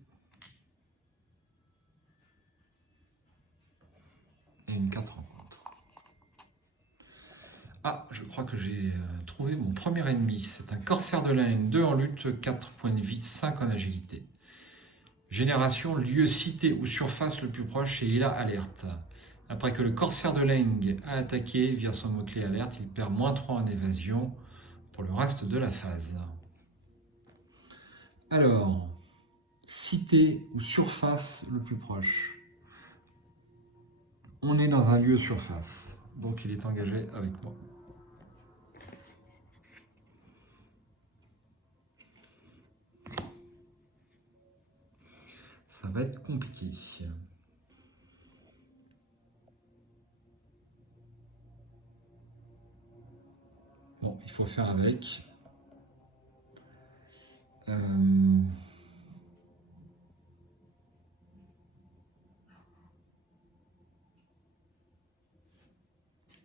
Et une carte rencontre. Ah, je crois que j'ai trouvé mon premier ennemi. C'est un corsaire de Leng, 2 en lutte, 4 points de vie, 5 en agilité. Génération, lieu, cité ou surface le plus proche et il a alerte. Après que le corsaire de Leng a attaqué via son mot-clé alerte, il perd -3 en évasion pour le reste de la phase. Alors, cité ou surface le plus proche. On est dans un lieu surface, donc il est engagé avec moi. Ça va être compliqué. Bon, il faut faire avec.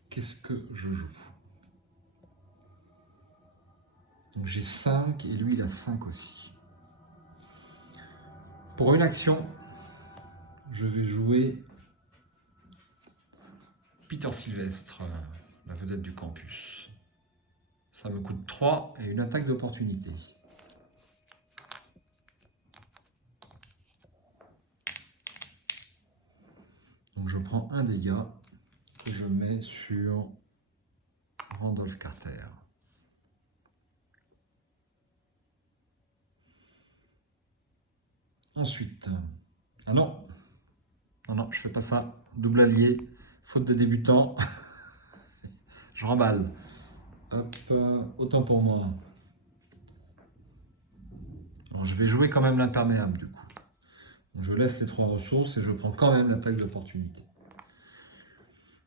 Qu'est-ce que je joue? Donc j'ai 5 et lui il a 5 aussi. Pour une action, je vais jouer Peter Sylvestre, la vedette du campus. Ça me coûte 3 et une attaque d'opportunité. Donc je prends un dégât que je mets sur Randolph Carter. Ensuite, ah non, non, je fais pas ça. Double allié, faute de débutant. Je remballe. Hop, autant pour moi. Alors, je vais jouer quand même l'imperméable du coup. Donc, je laisse les 3 ressources et je prends quand même l'attaque d'opportunité.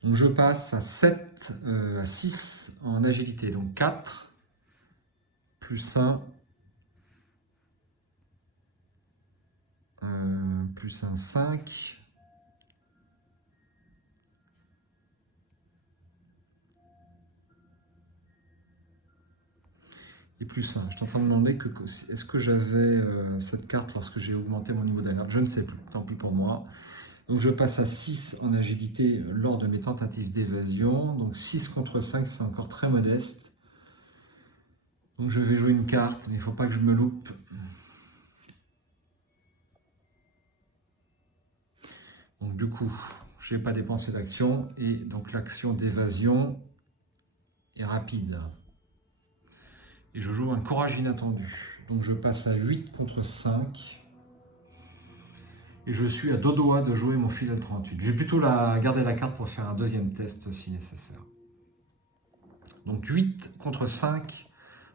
Donc je passe à 7, à 6 en agilité. Donc 4, plus 1, plus 1, 5. Et plus 1. Je suis en train de me demander est-ce que j'avais cette carte lorsque j'ai augmenté mon niveau d'alerte. Je ne sais plus, tant pis pour moi. Donc je passe à 6 en agilité lors de mes tentatives d'évasion. Donc 6 contre 5, c'est encore très modeste. Donc je vais jouer une carte, mais il ne faut pas que je me loupe. Donc du coup, je n'ai pas dépensé d'action. Et donc l'action d'évasion est rapide. Et je joue un courage inattendu. Donc je passe à 8 contre 5. Et je suis à deux doigts de jouer mon fidèle 38. Je vais plutôt garder la carte pour faire un deuxième test si nécessaire. Donc 8 contre 5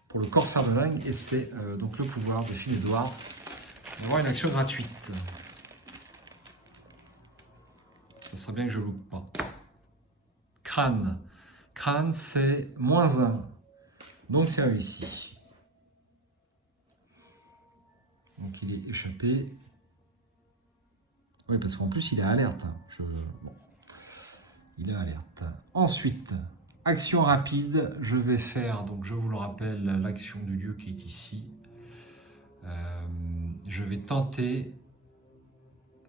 pour le corsaire de Leng. Et c'est donc le pouvoir de Finn Edwards d'avoir une action gratuite. Ça serait bien que je ne loupe pas. Crâne. Crâne, c'est -1. Donc c'est réussi. Donc il est échappé. Oui, parce qu'en plus il est alerte. Bon. Il est alerte. Ensuite, action rapide. Je vais faire, donc je vous le rappelle, l'action du lieu qui est ici. Je vais tenter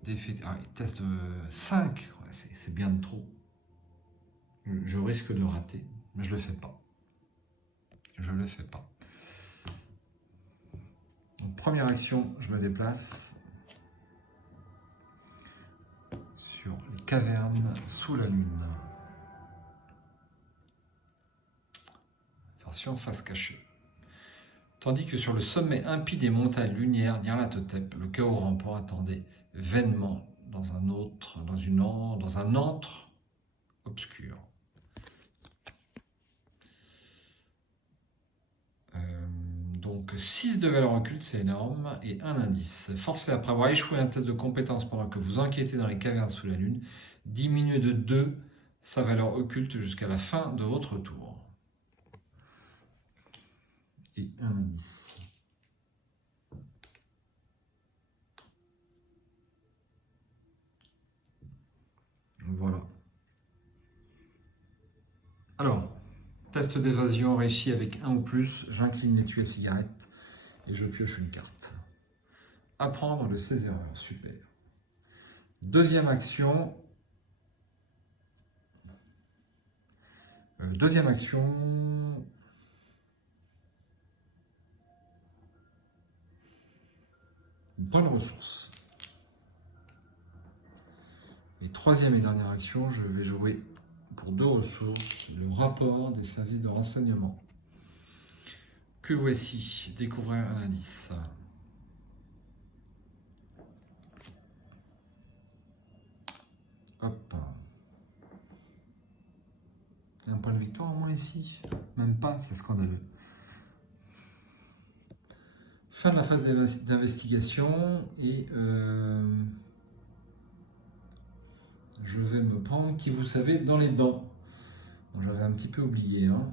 d'effet. Ah, test 5. Ouais, c'est bien de trop. Je risque de rater, mais je le fais pas. Je le fais pas. Donc, première action, je me déplace sur les cavernes sous la lune. Version face cachée. Tandis que sur le sommet impie des montagnes lunaires Nyarlathotep, le chaos rampant attendait vainement dans un antre obscur. Donc 6 de valeur occulte, c'est énorme, et un indice. Forcé après avoir échoué un test de compétence pendant que vous enquêtez dans les cavernes sous la lune, diminuez de 2 sa valeur occulte jusqu'à la fin de votre tour. Et un indice. Voilà. Alors, test d'évasion réussi avec 1 ou plus, j'incline l'étui à cigarette et je pioche une carte. Apprendre de ses erreurs, super. Deuxième action, Deuxième action. Une point de ressources. Et troisième et dernière action, je vais jouer pour 2 ressources le rapport des services de renseignement. Que voici, découvrir un indice. Hop. Un point de victoire au moins ici. Même pas, c'est scandaleux. Fin de la phase d'investigation et je vais me prendre, qui vous savez, dans les dents. Bon, j'avais un petit peu oublié. Hein.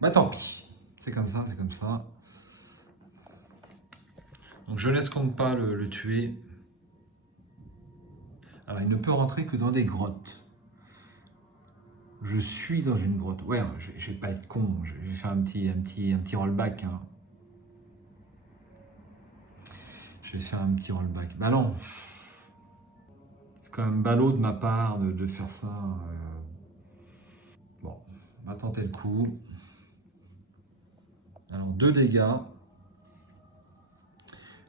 Bah tant pis, c'est comme ça, c'est comme ça. Donc je n'escompte pas le tuer. Alors il ne peut rentrer que dans des grottes. Je suis dans une grotte. Ouais, je vais pas être con, je vais faire un petit rollback. Hein. Je vais faire un petit rollback. Bah non. C'est quand même ballot de ma part de faire ça. Bon, on va tenter le coup. Alors 2 dégâts.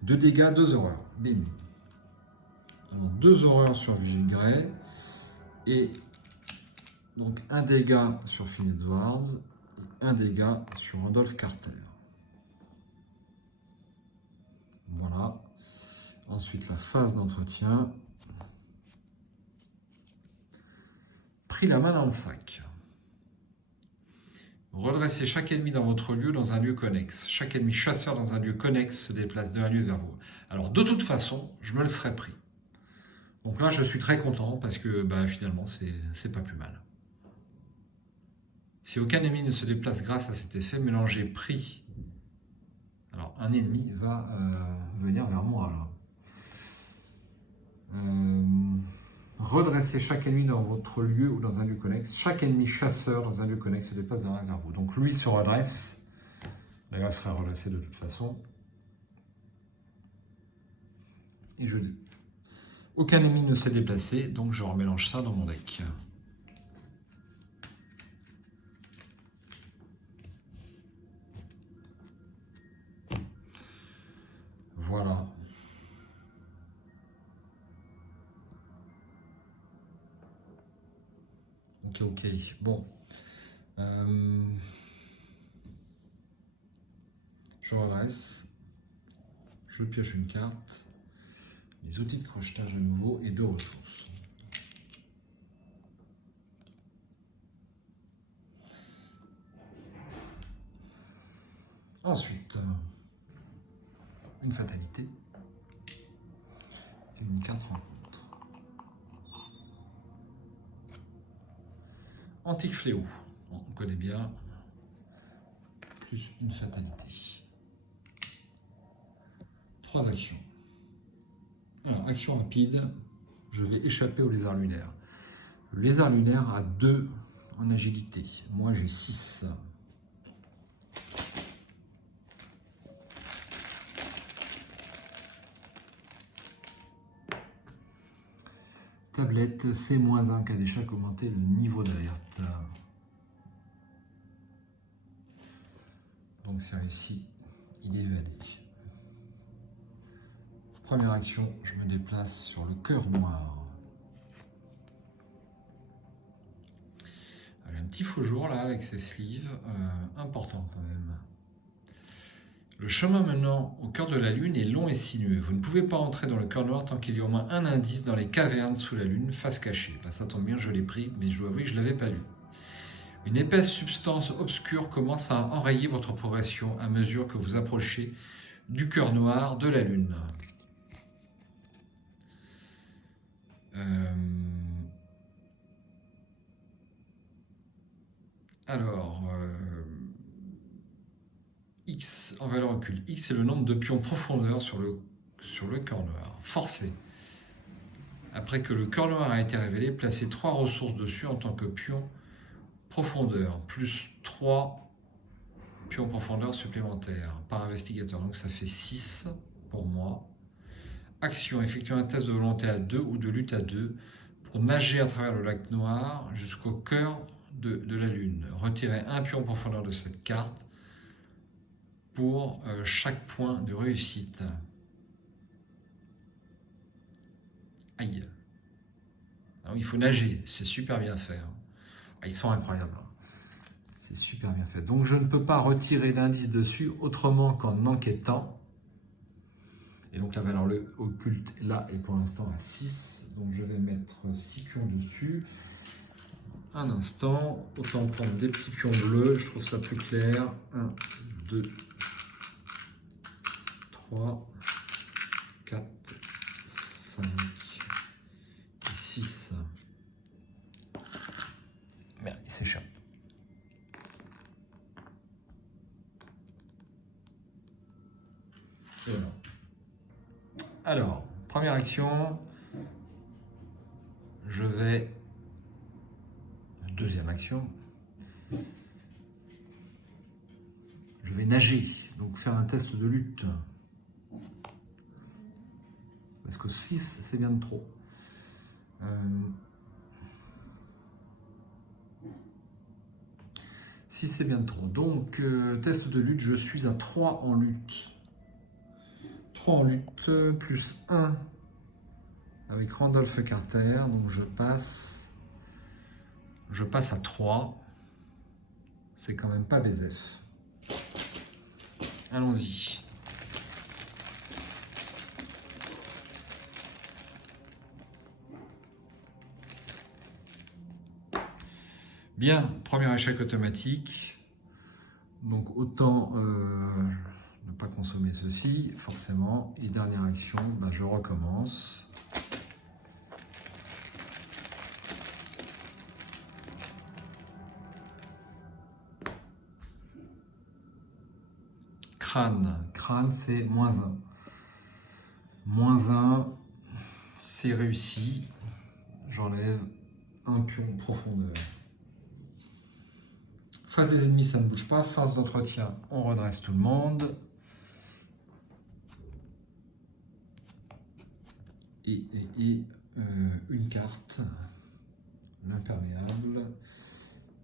2 dégâts, 2 horreurs. Bim. Alors 2 horreurs sur Vigile Grey. Et donc 1 dégât sur Phil Edwards. Et 1 dégât sur Rodolphe Carter. Voilà. Ensuite, la phase d'entretien. Pris la main dans le sac. Redressez chaque ennemi dans votre lieu dans un lieu connexe. Chaque ennemi chasseur dans un lieu connexe se déplace d'un lieu vers vous. Alors, de toute façon, je me le serais pris. Donc là, je suis très content parce que finalement, c'est pas plus mal. Si aucun ennemi ne se déplace grâce à cet effet, mélangez pris. Alors, un ennemi va venir vers moi, là. Redressez chaque ennemi dans votre lieu ou dans un lieu connexe. Chaque ennemi chasseur dans un lieu connexe se déplace d'un vers vous. Donc lui se redresse. D'ailleurs, il sera redressé de toute façon. Et je dis. Aucun ennemi ne s'est déplacé, donc je remélange ça dans mon deck. Voilà. Ok. Bon. Je redresse. Je pioche une carte. Les outils de crochetage à nouveau et 2 ressources. Ensuite, une fatalité et une carte rencontre. Antique fléau, on connaît bien, plus une fatalité. 3 actions. Alors, action rapide, je vais échapper au lézard lunaire. Le lézard lunaire a 2 en agilité, moi j'ai 6. Tablette C-1 qui a déjà augmenté le niveau d'alerte. Donc c'est réussi, il est évadé. Première action, je me déplace sur le cœur noir. Un petit faux jour là avec ses sleeves, important quand même. Le chemin menant au cœur de la lune est long et sinueux. Vous ne pouvez pas entrer dans le cœur noir tant qu'il y a au moins un indice dans les cavernes sous la lune, face cachée. Ça tombe bien, je l'ai pris, mais je dois avouer que je ne l'avais pas lu. Une épaisse substance obscure commence à enrayer votre progression à mesure que vous approchez du cœur noir de la lune. Alors, X en valeur occulte. X est le nombre de pions profondeur sur le cœur noir. Forcé. Après que le cœur noir a été révélé, placez 3 ressources dessus en tant que pion profondeur, plus 3 pions profondeur supplémentaires par investigateur. Donc ça fait 6 pour moi. Action, effectuer un test de volonté à 2 ou de lutte à 2 pour nager à travers le lac noir jusqu'au cœur de la lune. Retirez un pion en profondeur de cette carte pour chaque point de réussite. Aïe. Alors, il faut nager, c'est super bien fait. Ils sont incroyables. C'est super bien fait. Donc je ne peux pas retirer l'indice dessus autrement qu'en enquêtant. Et donc la valeur occulte là est pour l'instant à 6. Donc je vais mettre 6 pions dessus. Un instant, autant prendre des petits pions bleus, je trouve ça plus clair. 1, 2, 3, 4, 5 et 6. Merde, il s'échappe. Voilà. Alors, première action, je vais... Deuxième action, je vais nager, donc faire un test de lutte. Parce que 6, c'est bien de trop. 6, c'est bien de trop. Donc, test de lutte, je suis à 3 en lutte. 3 en lutte, plus 1 avec Randolph Carter. Donc, je passe à 3. C'est quand même pas BZF. Allons-y. Bien, premier échec automatique. Donc autant ne pas consommer ceci, forcément. Et dernière action, ben, je recommence. Crâne, c'est moins 1. Moins 1, c'est réussi. J'enlève un pion profondeur. Face des ennemis, ça ne bouge pas. Face d'entretien, on redresse tout le monde. Et une carte, l'imperméable,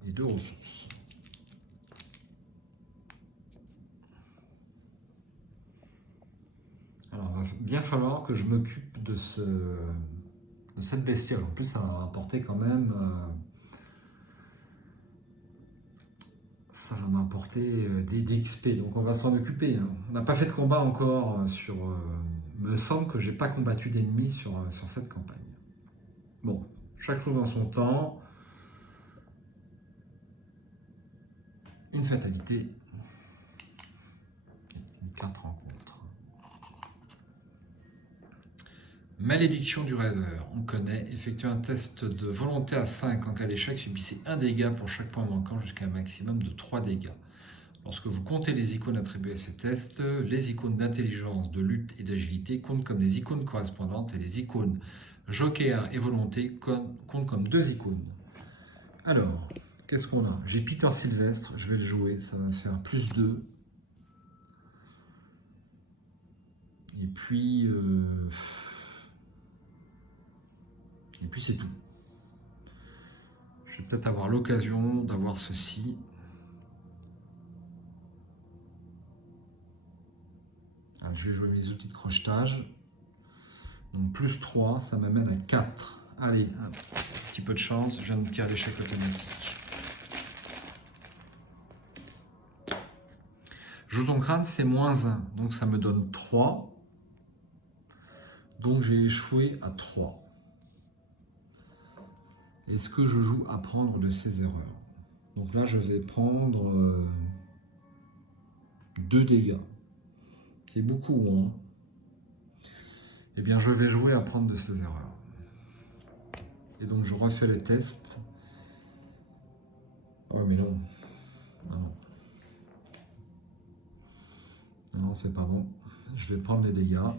et 2 ressources. Alors, il va bien falloir que je m'occupe de cette bestiole. En plus, ça va m'apporter quand même... ça va m'apporter des XP, donc on va s'en occuper. Hein. On n'a pas fait de combat encore sur... me semble que j'ai pas combattu d'ennemis sur cette campagne. Bon, chaque chose en son temps. Une fatalité. Une carte rencontre. Malédiction du rêveur. On connaît. Effectuer un test de volonté à 5 en cas d'échec. Subissez un dégât pour chaque point manquant jusqu'à un maximum de 3 dégâts. Lorsque vous comptez les icônes attribuées à ces tests, les icônes d'intelligence, de lutte et d'agilité comptent comme les icônes correspondantes et les icônes joker et volonté comptent comme 2 icônes. Alors, qu'est-ce qu'on a? J'ai Peter Sylvestre, je vais le jouer, ça va faire plus 2. Et puis c'est tout. Je vais peut-être avoir l'occasion d'avoir ceci. Alors, je vais jouer mes outils de crochetage. Donc plus 3, ça m'amène à 4. Allez, un petit peu de chance, je viens de tirer l'échec automatique. Joue ton crâne, c'est moins 1, donc ça me donne 3. Donc j'ai échoué à 3. Est-ce que je joue à prendre de ces erreurs? Donc là, je vais prendre 2 dégâts. C'est beaucoup, hein? Eh bien, je vais jouer à prendre de ces erreurs. Et donc, je refais le test. Oh, mais non. Non, non, c'est pas bon. Je vais prendre les dégâts.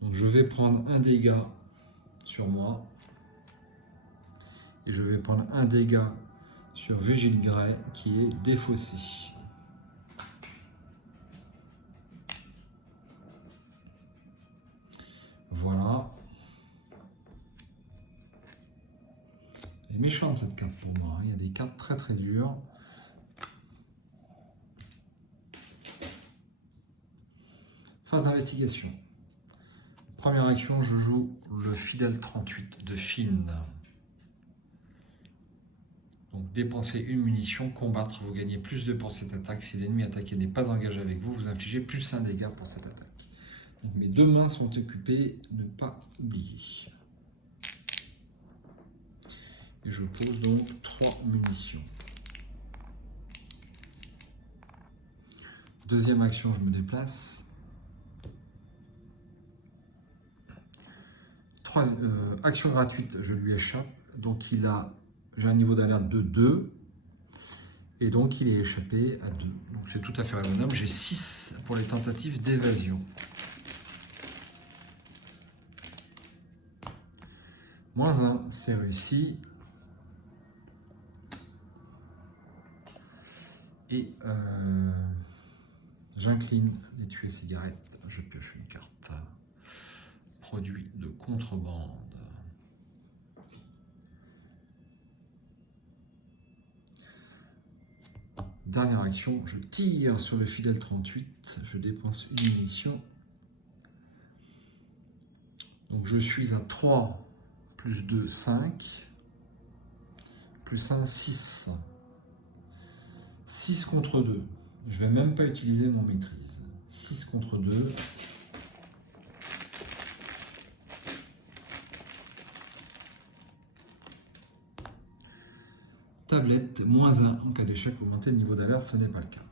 Donc, je vais prendre un dégât sur moi. Et je vais prendre un dégât sur Vigile Grey qui est défaussé. Voilà. Elle est méchante cette carte pour moi. Il y a des cartes très très dures. Phase d'investigation. Première action, je joue le fidèle 38 de Finn. Donc dépensez une munition, combattre, vous gagnez plus 2 pour cette attaque. Si l'ennemi attaqué n'est pas engagé avec vous, vous infligez plus 1 dégât pour cette attaque. Donc mes 2 mains sont occupées, ne pas oublier. Et je pose donc 3 munitions. Deuxième action, je me déplace. Action gratuite, je lui échappe. Donc j'ai un niveau d'alerte de 2. Et donc il est échappé à 2. Donc c'est tout à fait raisonnable. J'ai 6 pour les tentatives d'évasion. Moins 1, c'est réussi. Et j'incline les tuer cigarettes. Je pioche une carte. Produit de contrebande. Dernière action, je tire sur le fidèle 38. Je dépense une munition. Donc je suis à 3, plus 2, 5. Plus 1, 6. 6 contre 2. Je ne vais même pas utiliser mon maîtrise. 6 contre 2. Tablette, moins 1 en cas d'échec, augmenter le niveau d'alerte, ce n'est pas le cas.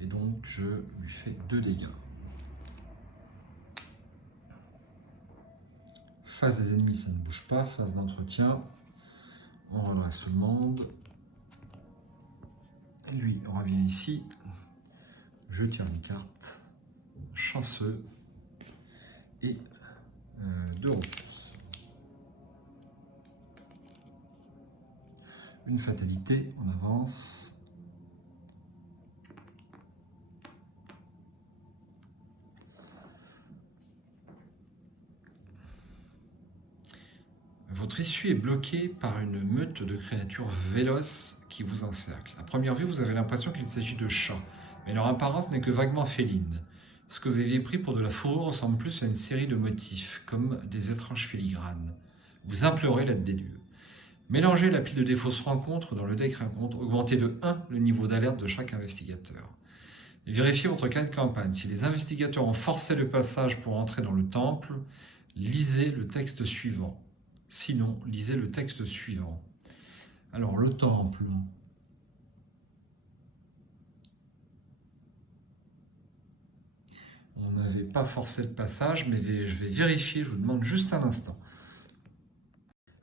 Et donc je lui fais 2 dégâts. Phase des ennemis, ça ne bouge pas. Phase d'entretien, on redresse tout le monde. Et lui, on revient ici. Je tire une carte. Chanceux. Et 2 ressources. Une fatalité, on avance. Votre issue est bloquée par une meute de créatures véloces qui vous encerclent. À première vue, vous avez l'impression qu'il s'agit de chats, mais leur apparence n'est que vaguement féline. Ce que vous aviez pris pour de la fourrure ressemble plus à une série de motifs, comme des étranges filigranes. Vous implorez l'aide des dieux. Mélangez la pile de défausses rencontres dans le deck rencontre, augmentez de 1 le niveau d'alerte de chaque investigateur. Vérifiez votre cas de campagne. Si les investigateurs ont forcé le passage pour entrer dans le temple, lisez le texte suivant. Sinon, lisez le texte suivant. Alors, le temple. On n'avait pas forcé le passage, mais je vais vérifier, je vous demande juste un instant.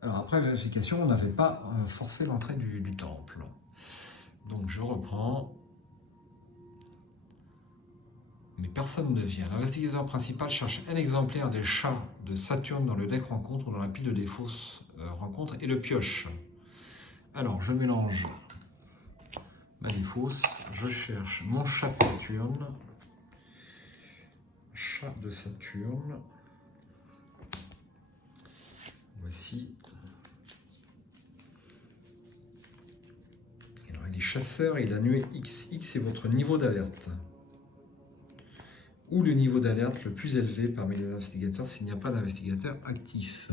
Alors, après vérification, on n'avait pas forcé l'entrée du temple. Donc, je reprends. Mais personne ne vient. L'investigateur principal cherche un exemplaire des chats de Saturne dans le deck rencontre ou dans la pile de défausses rencontre et le pioche. Alors, je mélange ma défausse. Je cherche mon chat de Saturne. Chat de Saturne. Voici. Alors, il est chasseur et il a nué X. X est votre niveau d'alerte. Ou le niveau d'alerte le plus élevé parmi les investigateurs s'il n'y a pas d'investigateur actif.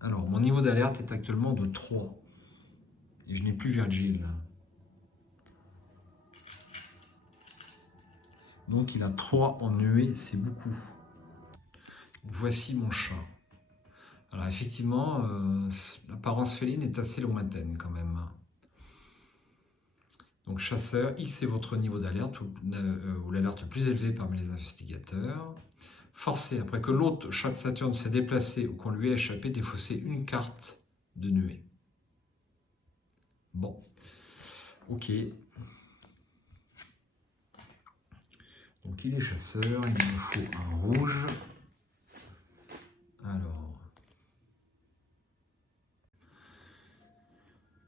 Alors, mon niveau d'alerte est actuellement de 3. Et je n'ai plus Virgile. Donc, il a 3 en nuée, c'est beaucoup. Donc, voici mon chat. Alors, effectivement, l'apparence féline est assez lointaine quand même. Donc chasseur, X est votre niveau d'alerte ou l'alerte le plus élevé parmi les investigateurs. Forcé, après que l'autre chat de Saturne s'est déplacé ou qu'on lui ait échappé, défausser une carte de nuée. Bon, ok. Donc il est chasseur, il me faut un rouge. Alors,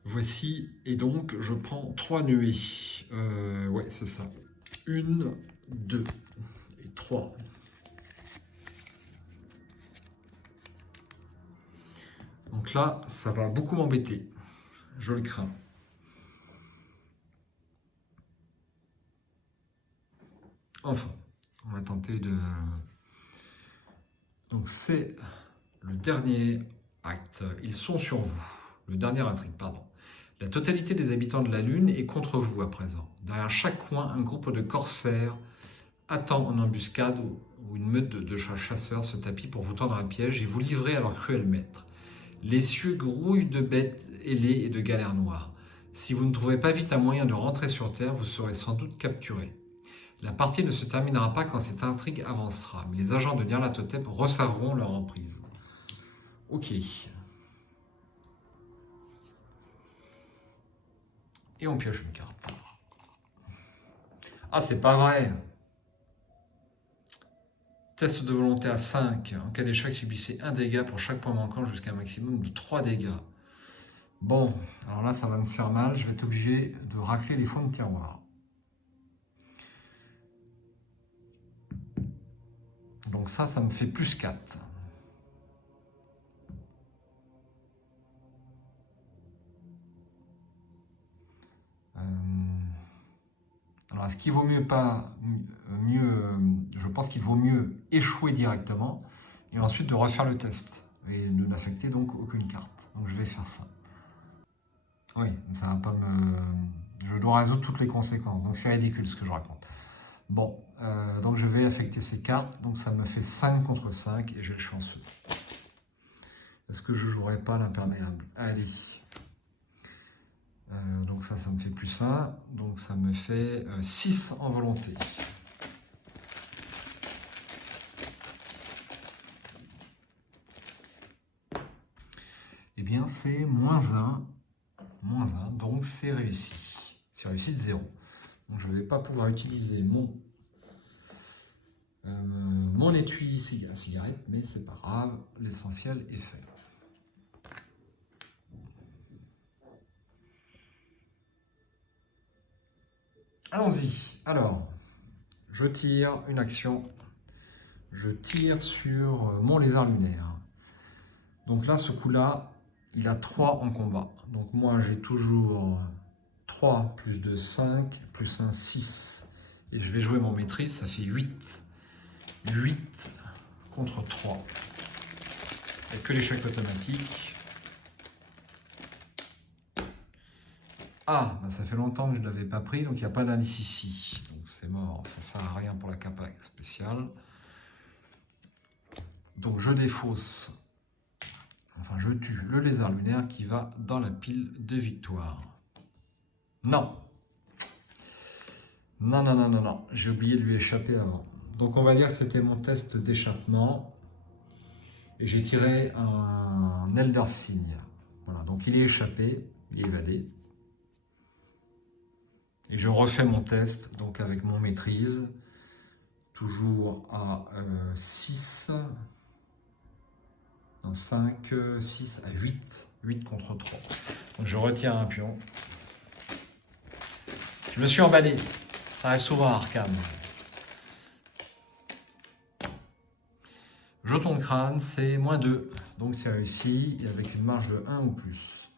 voici, et donc je prends 3 nuées. Ouais, c'est ça. 1, 2 et 3. Donc là, ça va beaucoup m'embêter. Je le crains. Enfin, on va tenter de... Donc c'est le dernier acte. Ils sont sur vous. Le dernier intrigue, pardon. La totalité des habitants de la Lune est contre vous à présent. Derrière chaque coin, un groupe de corsaires attend en embuscade où une meute de chasseurs se tapit pour vous tendre un piège et vous livrer à leur cruel maître. Les cieux grouillent de bêtes ailées et de galères noires. Si vous ne trouvez pas vite un moyen de rentrer sur Terre, vous serez sans doute capturé. La partie ne se terminera pas quand cette intrigue avancera, mais les agents de Nyarlathotep resserreront leur emprise. Ok. Et on pioche une carte. Ah, c'est pas vrai. Test de volonté à 5. En cas d'échec, subissez 1 dégât pour chaque point manquant jusqu'à un maximum de 3 dégâts. Bon, alors là, ça va me faire mal. Je vais être obligé de racler les fonds de tiroir. Donc ça me fait plus 4. Alors, est-ce qu'il vaut mieux je pense qu'il vaut mieux échouer directement et ensuite de refaire le test et ne n'affecter donc aucune carte. Donc je vais faire ça. Oui, ça va pas me... Je dois résoudre toutes les conséquences, donc c'est ridicule ce que je raconte. Bon, donc je vais affecter ces cartes, donc ça me fait 5 contre 5 et j'ai le chanceux. Est-ce que je ne jouerai pas l'imperméable? Allez. Donc ça me fait plus 1, donc ça me fait 6 en volonté. Eh bien c'est -1, donc c'est réussi. C'est réussi de 0. Donc je ne vais pas pouvoir utiliser mon étui cigarette, mais c'est pas grave, l'essentiel est fait. Allons-y. Alors, je tire une action. Je tire sur mon lézard lunaire. Donc là, ce coup-là, il a 3 en combat. Donc moi, j'ai toujours 3 plus 2, 5, plus 1, 6. Et je vais jouer mon maîtrise, ça fait 8. 8 contre 3. Il n'y a que l'échec automatique. Ah, bah ça fait longtemps que je ne l'avais pas pris, donc il n'y a pas d'indice ici. Donc c'est mort, ça ne sert à rien pour la capa spéciale. Donc je défausse, enfin je tue le lézard lunaire qui va dans la pile de victoire. Non. Non, j'ai oublié de lui échapper avant. Donc on va dire que c'était mon test d'échappement. Et j'ai tiré un Elder Sign. Voilà, donc il est échappé, il est évadé. Et je refais mon test, donc avec mon maîtrise, toujours à 6, non, 5, 6 à 8, 8 contre 3. Donc je retire un pion. Je me suis emballé, ça arrive souvent à Arkham. Jeton de crâne, c'est -2, donc c'est réussi, avec une marge de 1 ou plus.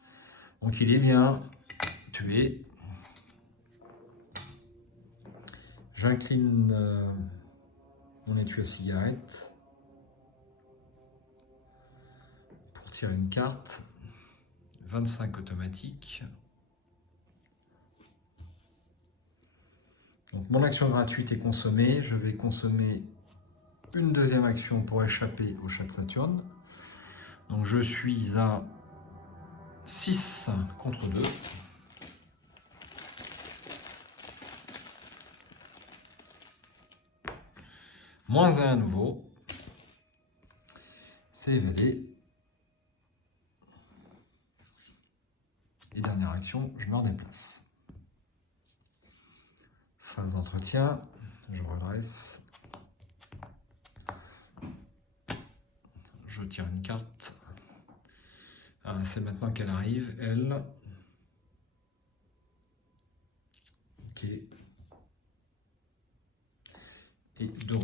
Donc il est bien tué. J'incline mon étui à cigarette pour tirer une carte. 25 automatique. Donc mon action gratuite est consommée. Je vais consommer une deuxième action pour échapper au chat de Saturne. Donc je suis à 6 contre 2. -1 à nouveau. C'est évadé. Et dernière action, je me redéplace. Phase d'entretien, je redresse. Je tire une carte. Ah, c'est maintenant qu'elle arrive, elle. Ok. Et donc,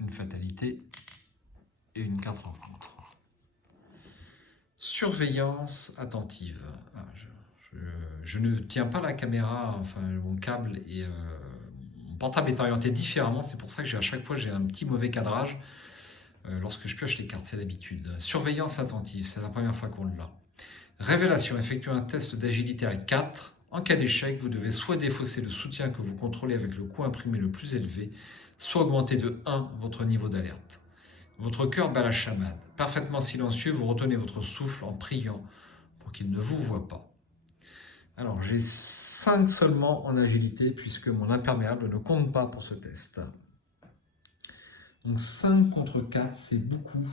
une fatalité. et une carte rencontre. Surveillance attentive. Ah, je ne tiens pas la caméra, enfin mon câble et mon portable est orienté différemment. C'est pour ça que à chaque fois j'ai un petit mauvais cadrage lorsque je pioche les cartes, c'est l'habitude. Surveillance attentive, c'est la première fois qu'on l'a. Révélation, effectuez un test d'agilité à 4. En cas d'échec, vous devez soit défausser le soutien que vous contrôlez avec le coût imprimé le plus élevé, soit augmenter de 1 votre niveau d'alerte. Votre cœur bat la chamade. Parfaitement silencieux, vous retenez votre souffle en priant pour qu'il ne vous voie pas. Alors, j'ai 5 seulement en agilité puisque mon imperméable ne compte pas pour ce test. Donc 5 contre 4, c'est beaucoup.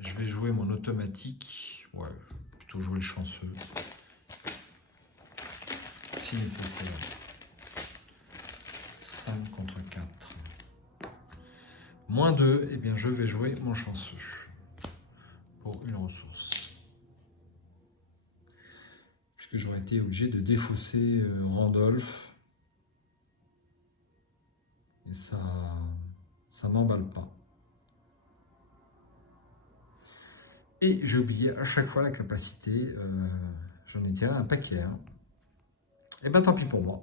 Je vais jouer mon automatique. Ouais, plutôt jouer le chanceux. Si nécessaire. 5 contre 4. Moins 2, eh bien je vais jouer mon chanceux. Pour une ressource. Puisque j'aurais été obligé de défausser Randolph. Et ça m'emballe pas. Et j'ai oublié à chaque fois la capacité. J'en ai tiré un paquet. Hein. Et ben tant pis pour moi.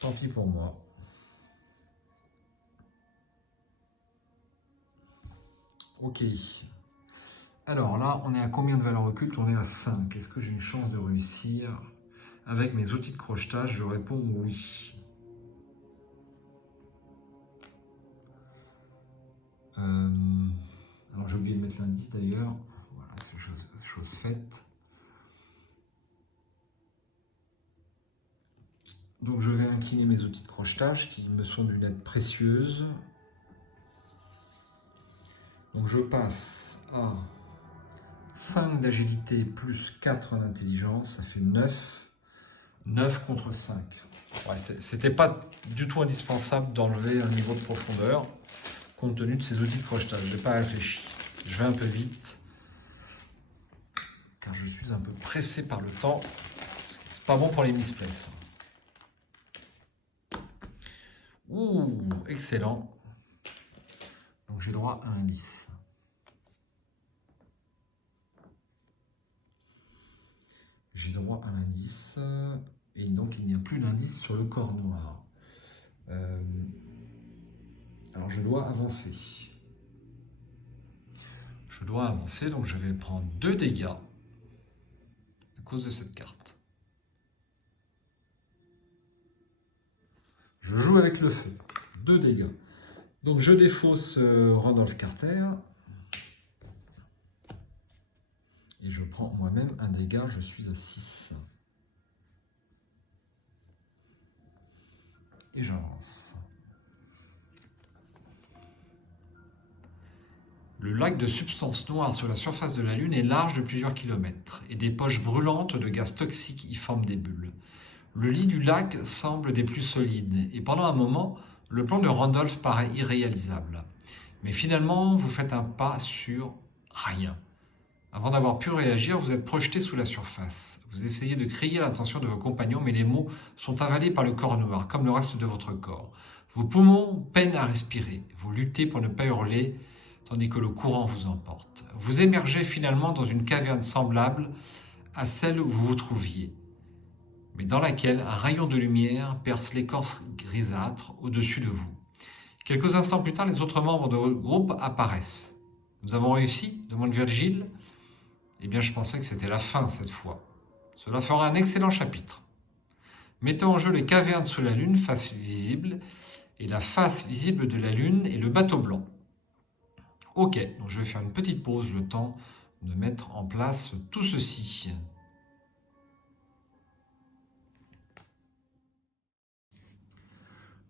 Tant pis pour moi. Ok. Alors là, on est à combien de valeurs occultes? On est à 5. Est-ce que j'ai une chance de réussir? Avec mes outils de crochetage, je réponds oui. Alors j'ai oublié de mettre l'indice d'ailleurs. Voilà, c'est chose faite. Donc je vais incliner mes outils de crochetage qui me sont d'une aide précieuse. Donc je passe à 5 d'agilité plus 4 d'intelligence, ça fait 9. 9 contre 5. Ouais, c'était pas du tout indispensable d'enlever un niveau de profondeur compte tenu de ces outils de crochetage. Je n'ai pas réfléchi. Je vais un peu vite car je suis un peu pressé par le temps. C'est pas bon pour les misplaces. Ouh, excellent. Donc j'ai droit à un indice. J'ai droit à l'indice. Et donc il n'y a plus d'indice sur le corps noir. Alors je dois avancer. Je dois avancer, donc je vais prendre 2 dégâts à cause de cette carte. Je joue avec le feu. 2 dégâts. Donc je défausse Randolph Carter. Et je prends moi-même un dégât, je suis à 6. Et j'avance. Le lac de substances noires sur la surface de la Lune est large de plusieurs kilomètres, et des poches brûlantes de gaz toxiques y forment des bulles. Le lit du lac semble des plus solides, et pendant un moment, le plan de Randolph paraît irréalisable. Mais finalement, vous faites un pas sur rien. Avant d'avoir pu réagir, vous êtes projeté sous la surface. Vous essayez de crier à l'attention de vos compagnons, mais les mots sont avalés par le corps noir, comme le reste de votre corps. Vos poumons peinent à respirer. Vous luttez pour ne pas hurler, tandis que le courant vous emporte. Vous émergez finalement dans une caverne semblable à celle où vous vous trouviez, mais dans laquelle un rayon de lumière perce l'écorce grisâtre au-dessus de vous. Quelques instants plus tard, les autres membres de votre groupe apparaissent. « Nous avons réussi ?» demande Virgile. Eh bien, je pensais que c'était la fin cette fois. Cela fera un excellent chapitre. Mettons en jeu les cavernes sous la Lune, face visible, et la face visible de la Lune et le bateau blanc. Ok, donc je vais faire une petite pause, le temps de mettre en place tout ceci.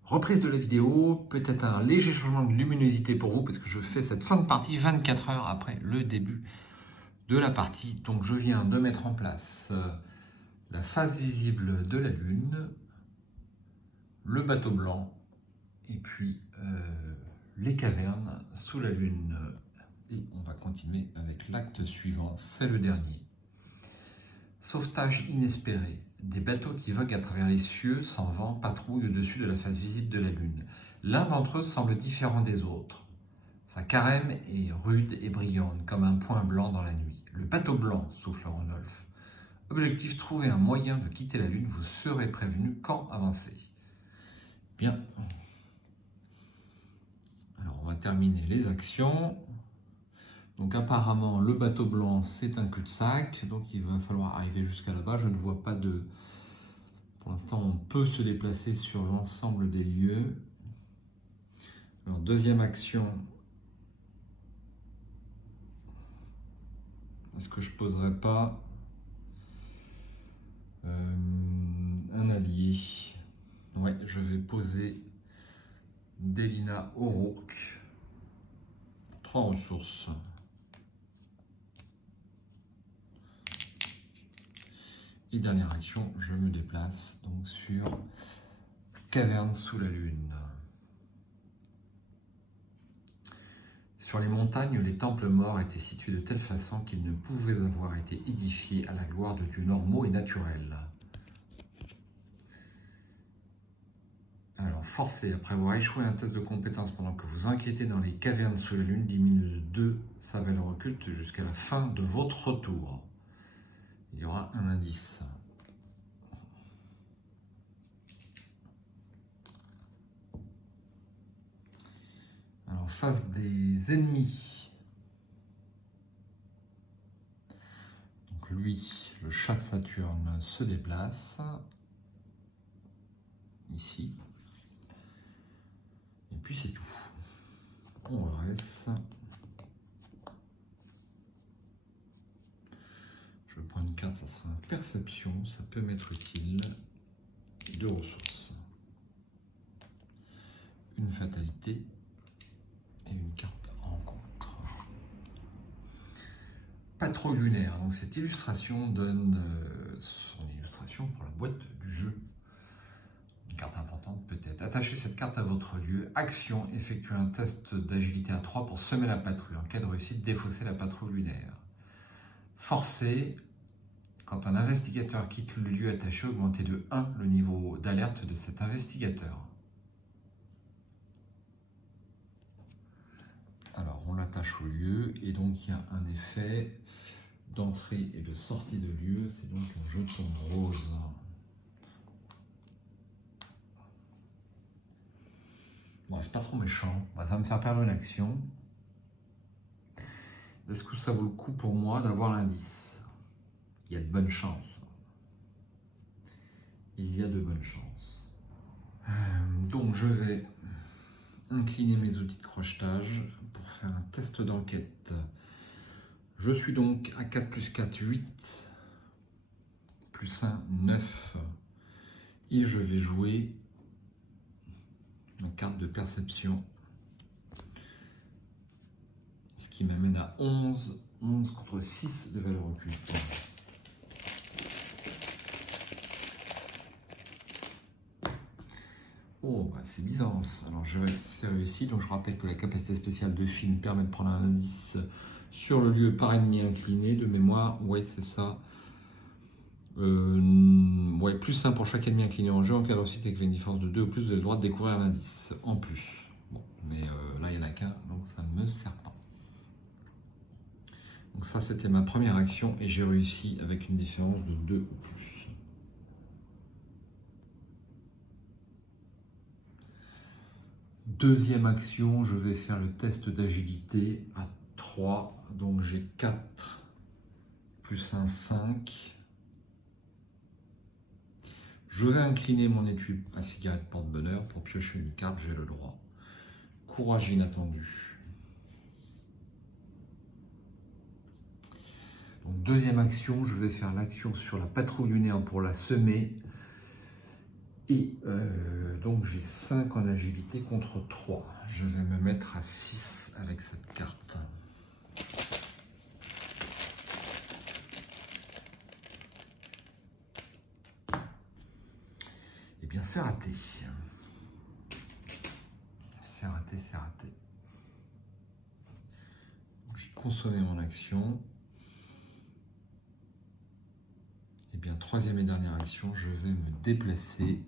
Reprise de la vidéo, peut-être un léger changement de luminosité pour vous, parce que je fais cette fin de partie 24 heures après le début de la partie. Donc je viens de mettre en place la face visible de la Lune, le bateau blanc, et puis les cavernes sous la Lune. Et on va continuer avec l'acte suivant, c'est le dernier. Sauvetage inespéré. Des bateaux qui voguent à travers les cieux, sans vent, patrouillent au-dessus de la face visible de la Lune. L'un d'entre eux semble différent des autres. Sa carène est rude et brillante, comme un point blanc dans la nuit. Le bateau blanc, souffle Rodolphe. Objectif, trouver un moyen de quitter la Lune. Vous serez prévenu quand avancer. Bien. Alors, on va terminer les actions. Donc apparemment, le bateau blanc, c'est un cul-de-sac. Donc il va falloir arriver jusqu'à là-bas. Je ne vois pas de... Pour l'instant, on peut se déplacer sur l'ensemble des lieux. Alors, deuxième action. Est-ce que je ne poserai pas un allié? Oui, je vais poser Delina O'Rourke. 3 ressources. Et dernière action, je me déplace donc sur Caverne sous la Lune. Sur les montagnes, les temples morts étaient situés de telle façon qu'ils ne pouvaient avoir été édifiés à la gloire de dieux normaux et naturels. Alors, forcé, après avoir échoué un test de compétence pendant que vous enquêtez dans les cavernes sous la Lune, diminue de 2 sa valeur occulte jusqu'à la fin de votre retour. Il y aura un indice. Alors, face des ennemis. Donc lui, le chat de Saturne, se déplace. Ici. Et puis c'est tout. On reste. Je prends une carte, ça sera perception, ça peut m'être utile. 2 ressources. Une fatalité et une carte rencontre. Patrouille lunaire. Donc cette illustration donne son illustration pour la boîte du jeu. Une carte importante peut-être. Attachez cette carte à votre lieu. Action, effectuez un test d'agilité à 3 pour semer la patrouille. En cas de réussite, défausser la patrouille lunaire. Forcé, quand un investigateur quitte le lieu attaché, augmentez de 1 le niveau d'alerte de cet investigateur. Alors, on l'attache au lieu, et donc il y a un effet d'entrée et de sortie de lieu, c'est donc un jeton rose. Bon, c'est pas trop méchant, ça va me faire perdre une action. Est-ce que ça vaut le coup pour moi d'avoir l'indice? Il y a de bonnes chances. Il y a de bonnes chances. Donc je vais incliner mes outils de crochetage pour faire un test d'enquête. Je suis donc à 4 plus 4, 8, plus 1, 9. Et je vais jouer ma carte de perception. Ce qui m'amène à 11. 11 contre 6 de valeur occulte. Oh, bah c'est Byzance. Alors c'est réussi. Donc je rappelle que la capacité spéciale de film permet de prendre un indice sur le lieu par ennemi incliné. De mémoire, ouais, c'est ça. Ouais, plus 1 pour chaque ennemi incliné en jeu. En cas de réussite avec une différence de 2 ou plus, vous avez le droit de découvrir un indice en plus. Bon, mais là, il n'y en a qu'un, donc ça ne me sert pas. Donc ça, c'était ma première action et j'ai réussi avec une différence de 2 ou plus. Deuxième action, je vais faire le test d'agilité à 3. Donc j'ai 4 plus 1, 5. Je vais incliner mon étui à cigarette porte-bonheur pour piocher une carte, j'ai le droit. Courage inattendu. Donc deuxième action, je vais faire l'action sur la patrouille lunaire pour la semer. Et donc j'ai 5 en agilité contre 3. Je vais me mettre à 6 avec cette carte. Eh bien c'est raté. C'est raté, c'est raté. J'ai consommé mon action. bien, troisième et dernière action, je vais me déplacer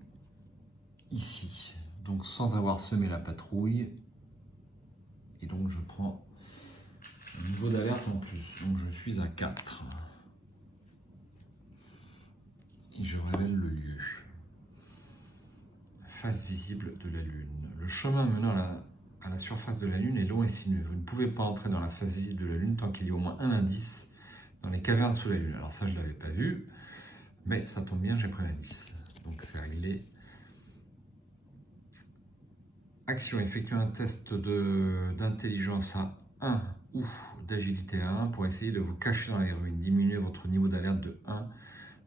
ici. Donc sans avoir semé la patrouille. Et donc je prends un niveau d'alerte en plus. Donc je suis à 4. Et je révèle le lieu. Face visible de la Lune. Le chemin menant à la surface de la Lune est long et sinueux. Vous ne pouvez pas entrer dans la face visible de la Lune tant qu'il y a au moins un indice dans les cavernes sous la Lune. Alors ça, je ne l'avais pas vu, mais ça tombe bien, j'ai pris l'indice. Donc c'est réglé. Action, effectuer un test d'intelligence à 1 ou d'agilité à 1 pour essayer de vous cacher dans les ruines. Diminuez votre niveau d'alerte de 1.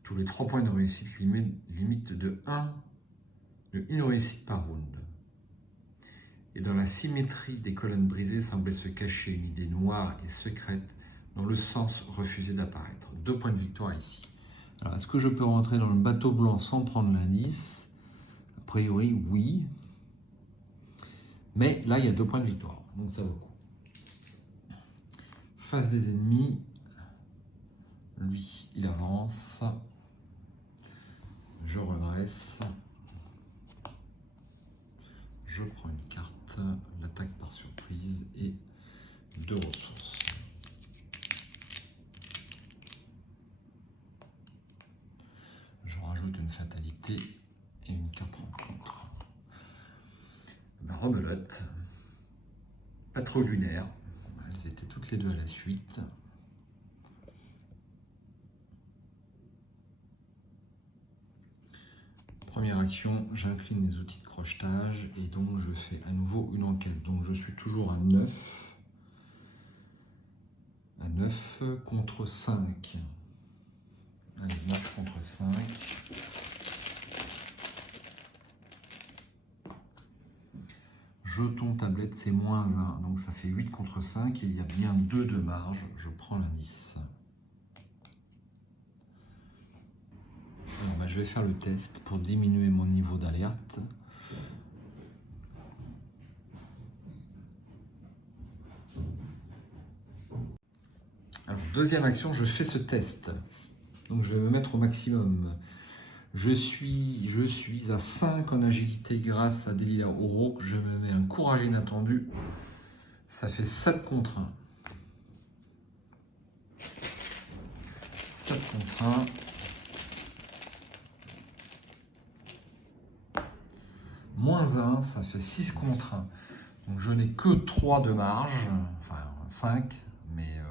Tous les 3 points de réussite limite de 1. Une réussite par round. Et dans la symétrie des colonnes brisées semblait se cacher une idée noire et secrète dont le sens refusait d'apparaître. 2 points de victoire ici. Alors, est-ce que je peux rentrer dans le bateau blanc sans prendre l'indice? A priori, oui. Mais là, il y a 2 points de victoire, donc ça vaut le coup. Face des ennemis, lui, il avance. Je redresse. Je prends une carte, l'attaque par surprise et 2 ressources. Je rajoute une fatalité et une carte rencontre. Rebelote, patrouille lunaire, elles étaient toutes les deux à la suite. Première action, j'incline les outils de crochetage et donc je fais à nouveau une enquête. Donc je suis toujours à 9. À 9 contre 5. Allez, 9 contre 5. Jeton tablette, c'est moins 1. Donc ça fait 8 contre 5. Il y a bien 2 de marge. Je prends l'indice. Alors, je vais faire le test pour diminuer mon niveau d'alerte. Alors, deuxième action, je fais ce test. Donc je vais me mettre au maximum. Je suis à 5 en agilité grâce à Delia Oro. Je me mets un courage inattendu. Ça fait 7 contre 1. 7 contre 1. Moins 1, ça fait 6 contre 1. Donc je n'ai que 3 de marge, enfin 5, mais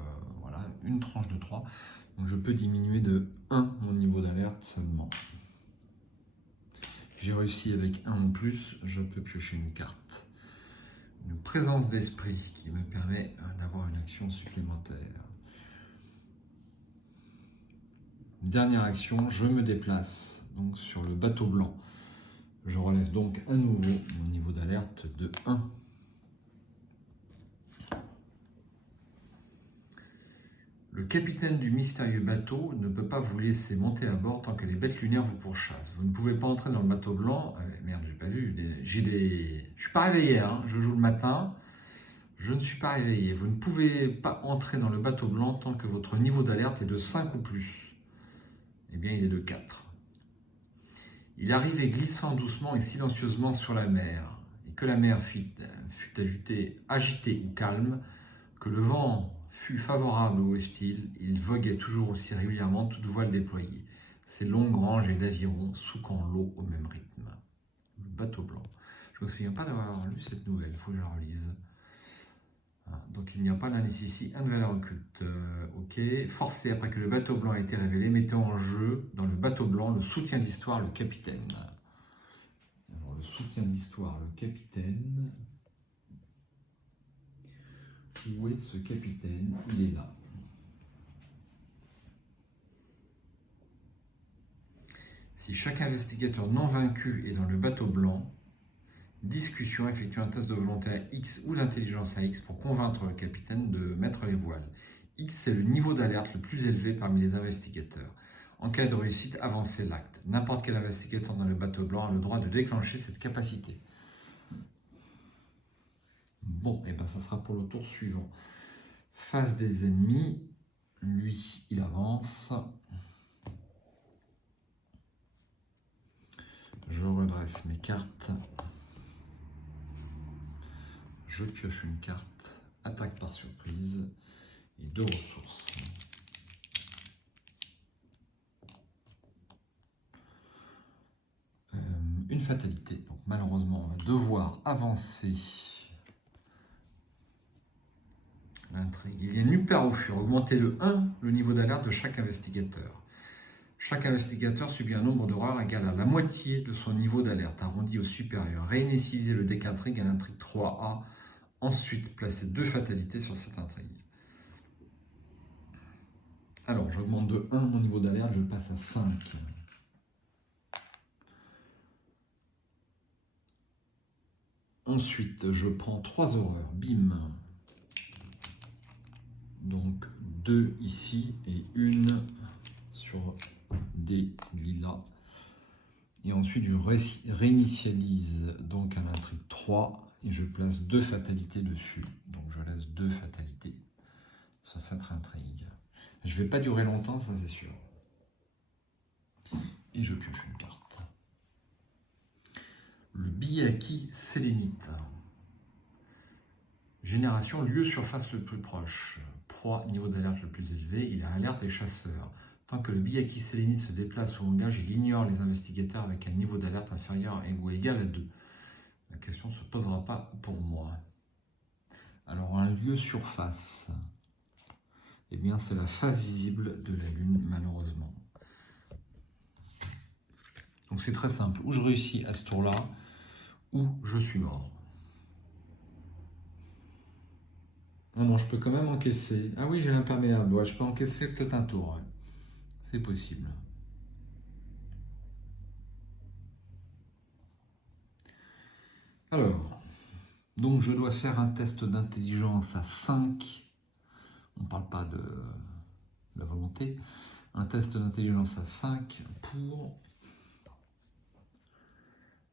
voilà, une tranche de 3. Donc je peux diminuer de 1 mon niveau d'alerte seulement. J'ai réussi avec 1 en plus, je peux piocher une carte. Une présence d'esprit qui me permet d'avoir une action supplémentaire. Dernière action, je me déplace donc sur le bateau blanc. Je relève donc à nouveau mon niveau d'alerte de 1. Le capitaine du mystérieux bateau ne peut pas vous laisser monter à bord tant que les bêtes lunaires vous pourchassent. Vous ne pouvez pas entrer dans le bateau blanc. Merde, j'ai pas vu. Je suis pas réveillé, hein. Je joue le matin. Je ne suis pas réveillé. Vous ne pouvez pas entrer dans le bateau blanc tant que votre niveau d'alerte est de 5 ou plus. Eh bien, il est de 4. Il arrivait glissant doucement et silencieusement sur la mer, et que la mer fût agitée ou calme, que le vent fût favorable ou hostile, il voguait toujours aussi régulièrement, toute voile déployée. Ses longues rangées d'avirons souquant l'eau au même rythme. Le bateau blanc. Je ne me souviens pas d'avoir lu cette nouvelle, il faut que je la relise. Donc il n'y a pas d'indice ici, un de valeur occulte. Ok. Forcé après que le bateau blanc a été révélé, mettez en jeu dans le bateau blanc le soutien d'histoire, le capitaine. Alors le soutien d'histoire, le capitaine. Où est ce capitaine? Il est là. Si chaque investigateur non vaincu est dans le bateau blanc, discussion, effectue un test de volonté à X ou d'intelligence à X pour convaincre le capitaine de mettre les voiles. X, c'est le niveau d'alerte le plus élevé parmi les investigateurs. En cas de réussite, avancez l'acte. N'importe quel investigateur dans le bateau blanc a le droit de déclencher cette capacité. Bon, et bien ça sera pour le tour suivant. Face des ennemis, lui, il avance. Je redresse mes cartes. Je pioche une carte. Attaque par surprise. Et 2 ressources. Une fatalité. Donc malheureusement, on va devoir avancer l'intrigue. Il y a une upper au fur. Augmentez de 1 le niveau d'alerte de chaque investigateur. Chaque investigateur subit un nombre d'horreurs égal à la moitié de son niveau d'alerte, arrondi au supérieur. Réinitialisez le deck intrigue à l'intrigue 3A. Ensuite, placez 2 fatalités sur cette intrigue. Alors, j'augmente de 1 mon niveau d'alerte, je le passe à 5. Ensuite, je prends 3 horreurs. Bim. Donc, 2 ici et 1 sur des lilas. Et ensuite, je réinitialise donc à l'intrigue 3 et je place 2 fatalités dessus. Donc, je laisse 2 fatalités sur cette intrigue. Je ne vais pas durer longtemps, ça c'est sûr. Et je pioche une carte. Le Byakhee sélénite. Génération lieu surface le plus proche. Proie niveau d'alerte le plus élevé. Il a alerte et chasseur. Tant que le Byakhee sélénite se déplace ou engage, il ignore les investigateurs avec un niveau d'alerte inférieur ou égal à 2. La question ne se posera pas pour moi. Alors un lieu surface. Eh bien c'est la face visible de la Lune malheureusement. Donc c'est très simple. Ou je réussis à ce tour-là, ou je suis mort. Non, je peux quand même encaisser. Ah oui, j'ai l'imperméable. Ouais, je peux encaisser peut-être un tour. Ouais. C'est possible. Alors, donc je dois faire un test d'intelligence à 5. On ne parle pas de la volonté. Un test d'intelligence à 5 pour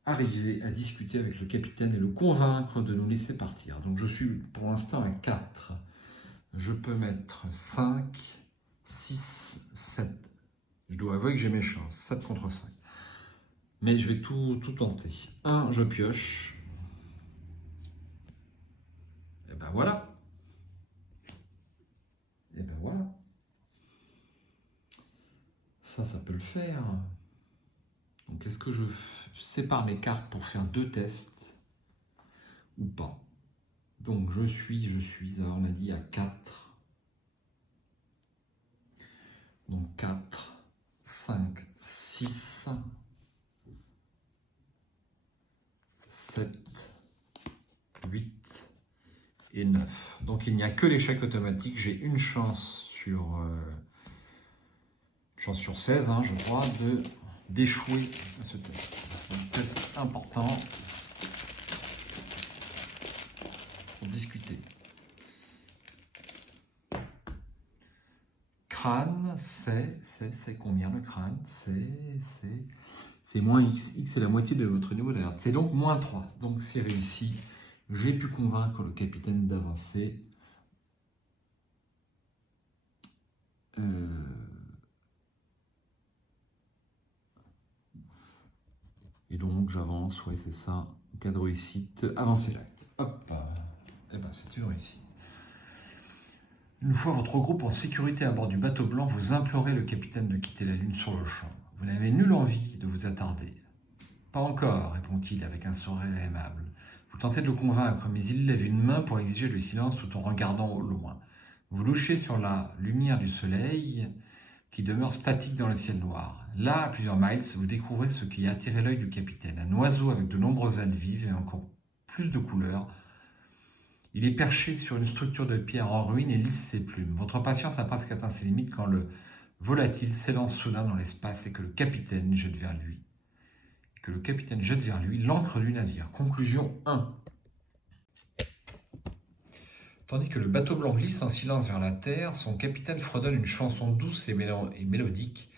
arriver à discuter avec le capitaine et le convaincre de nous laisser partir. Donc je suis pour l'instant à 4. Je peux mettre 5, 6, 7. Je dois avouer que j'ai mes chances. 7 contre 5. Mais je vais tout tenter. 1, je pioche. Et ben voilà. Et ben voilà. Ça peut le faire. Donc est-ce que je sépare mes cartes pour faire 2 tests ou pas? Donc je suis, on a dit à 4. Donc 4, 5, 6, 7, 8 et 9. Donc il n'y a que l'échec automatique. J'ai une chance sur 16, hein, je crois, d'échouer à ce test. Un test important pour discuter. Crâne, c'est combien le crâne? C'est moins x. X c'est la moitié de votre niveau d'alerte. C'est donc moins 3. Donc c'est réussi. J'ai pu convaincre le capitaine d'avancer. Et donc j'avance, ouais c'est ça. Cas de réussite, avancer l'acte. Hop, et ben c'est une réussite. Une fois votre groupe en sécurité à bord du bateau blanc, vous implorez le capitaine de quitter la Lune sur le champ. Vous n'avez nulle envie de vous attarder. Pas encore, répond-il avec un sourire aimable. Vous tentez de le convaincre, mais il lève une main pour exiger le silence tout en regardant au loin. Vous louchez sur la lumière du soleil qui demeure statique dans le ciel noir. Là, à plusieurs miles, vous découvrez ce qui a attiré l'œil du capitaine. Un oiseau avec de nombreuses ailes vives et encore plus de couleurs. Il est perché sur une structure de pierre en ruine et lisse ses plumes. Votre patience a presque atteint ses limites quand le volatile s'élance soudain dans l'espace et que le capitaine jette vers lui. L'ancre du navire. Conclusion 1. Tandis que le bateau blanc glisse en silence vers la terre, son capitaine fredonne une chanson douce et mélodique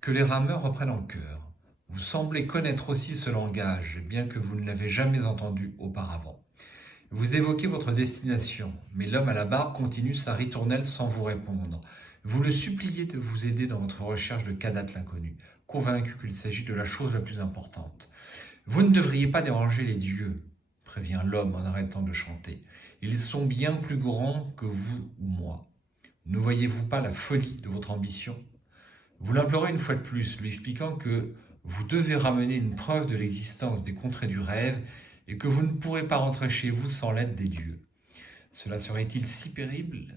que les rameurs reprennent en chœur. Vous semblez connaître aussi ce langage, bien que vous ne l'avez jamais entendu auparavant. Vous évoquez votre destination, mais l'homme à la barbe continue sa ritournelle sans vous répondre. Vous le suppliez de vous aider dans votre recherche de Kadath l'inconnu. convaincu qu'il s'agit de la chose la plus importante. Vous ne devriez pas déranger les dieux, prévient l'homme en arrêtant de chanter. Ils sont bien plus grands que vous ou moi. Ne voyez-vous pas la folie de votre ambition? Vous l'implorez une fois de plus, lui expliquant que vous devez ramener une preuve de l'existence des contrées du rêve et que vous ne pourrez pas rentrer chez vous sans l'aide des dieux. Cela serait-il si terrible?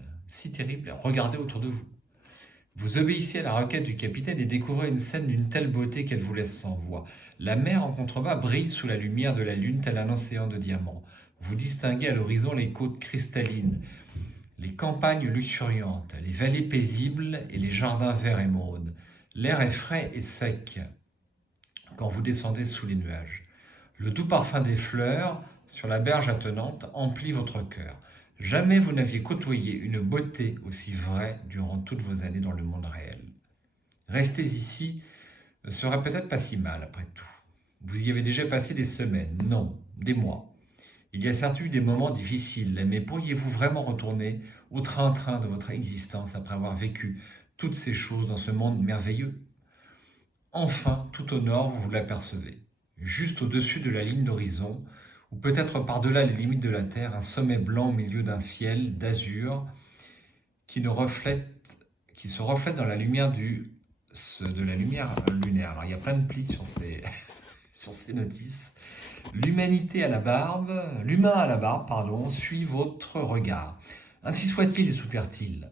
Regardez autour de vous. Vous obéissez à la requête du capitaine et découvrez une scène d'une telle beauté qu'elle vous laisse sans voix. La mer en contrebas brille sous la lumière de la lune tel un océan de diamants. Vous distinguez à l'horizon les côtes cristallines, les campagnes luxuriantes, les vallées paisibles et les jardins verts émeraude. L'air est frais et sec quand vous descendez sous les nuages. Le doux parfum des fleurs sur la berge attenante emplit votre cœur. Jamais vous n'aviez côtoyé une beauté aussi vraie durant toutes vos années dans le monde réel. Rester ici ne serait peut-être pas si mal après tout. Vous y avez déjà passé des semaines, non, des mois. Il y a certes eu des moments difficiles, mais pourriez-vous vraiment retourner au train-train de votre existence après avoir vécu toutes ces choses dans ce monde merveilleux? Enfin, tout au nord, vous l'apercevez, juste au-dessus de la ligne d'horizon, ou peut-être par-delà les limites de la Terre, un sommet blanc au milieu d'un ciel d'azur qui se reflète dans la lumière de la lumière lunaire. Alors, il y a plein de plis sur ces notices. L'humain à la barbe, suit votre regard. Ainsi soit-il, soupire-t-il.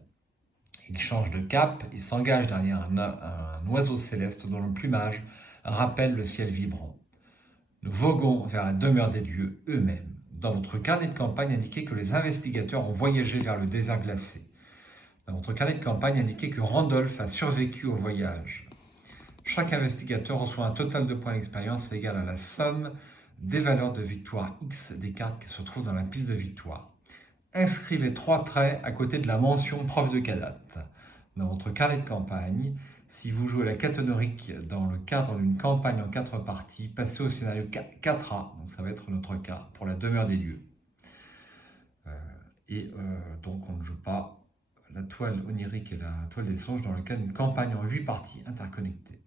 Il change de cap et s'engage derrière un oiseau céleste dont le plumage rappelle le ciel vibrant. Nous voguons vers la demeure des dieux eux-mêmes. Dans votre carnet de campagne, indiquez que les investigateurs ont voyagé vers le désert glacé. Dans votre carnet de campagne, indiquez que Randolph a survécu au voyage. Chaque investigateur reçoit un total de points d'expérience égal à la somme des valeurs de victoire X des cartes qui se trouvent dans la pile de victoire. Inscrivez 3 traits à côté de la mention prof de Kadat. Dans votre carnet de campagne, si vous jouez la caténorique dans le cadre d'une campagne en 4 parties, passez au scénario 4A, donc ça va être notre cas, pour la demeure des dieux. Donc on ne joue pas la toile onirique et la toile des songes dans le cadre d'une campagne en 8 parties interconnectées.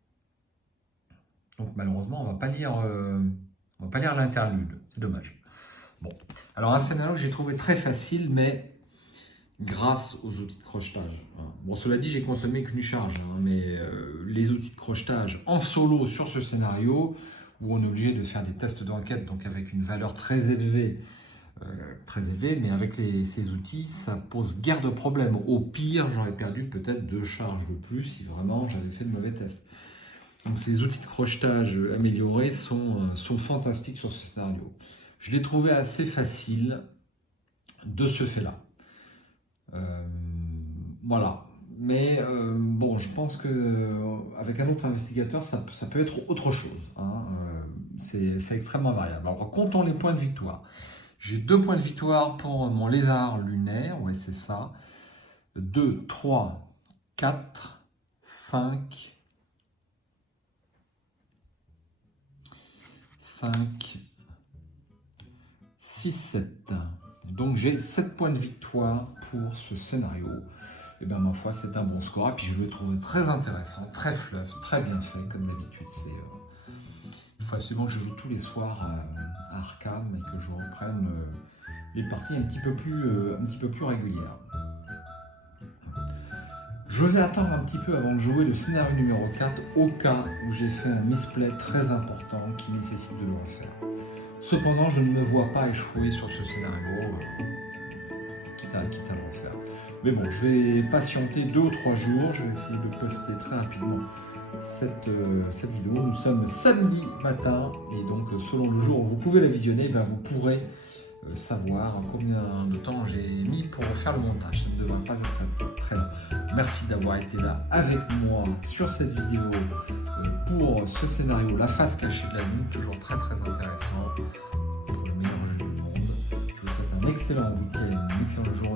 Donc malheureusement, on ne va pas lire l'interlude, c'est dommage. Bon, alors un scénario que j'ai trouvé très facile, mais grâce aux outils de crochetage. Bon, cela dit, j'ai consommé qu'une charge, mais les outils de crochetage en solo sur ce scénario, où on est obligé de faire des tests d'enquête, donc avec une valeur très élevée, mais avec ces outils, ça pose guère de problème. Au pire, j'aurais perdu peut-être 2 charges de plus si vraiment j'avais fait de mauvais tests. Donc ces outils de crochetage améliorés sont fantastiques sur ce scénario. Je l'ai trouvé assez facile de ce fait-là. Voilà. Mais bon, je pense qu'avec un autre investigateur, ça peut être autre chose. C'est extrêmement variable. Alors, comptons les points de victoire. J'ai 2 points de victoire pour mon lézard lunaire. Ouais, c'est ça. 2, 3, 4, 5, 6, 7. Donc j'ai 7 points de victoire pour ce scénario. Et bien ma foi, c'est un bon score. Et puis je le trouve très intéressant, très fleuve, très bien fait, comme d'habitude. Il faut absolument que je joue tous les soirs à Arkham et que je reprenne les parties un petit peu plus régulières. Je vais attendre un petit peu avant de jouer le scénario numéro 4 au cas où j'ai fait un misplay très important qui nécessite de le refaire. Cependant, je ne me vois pas échouer sur ce scénario, quitte à le refaire. Mais bon, je vais patienter 2 ou 3 jours, je vais essayer de poster très rapidement cette vidéo. Nous sommes samedi matin, et donc selon le jour où vous pouvez la visionner, vous pourrez savoir combien de temps j'ai mis pour faire le montage. Ça ne devrait pas être très long. Merci d'avoir été là avec moi sur cette vidéo pour ce scénario La face cachée de la lune, toujours très intéressant pour le meilleur jeu du monde. Je vous souhaite un excellent week-end, une excellente journée.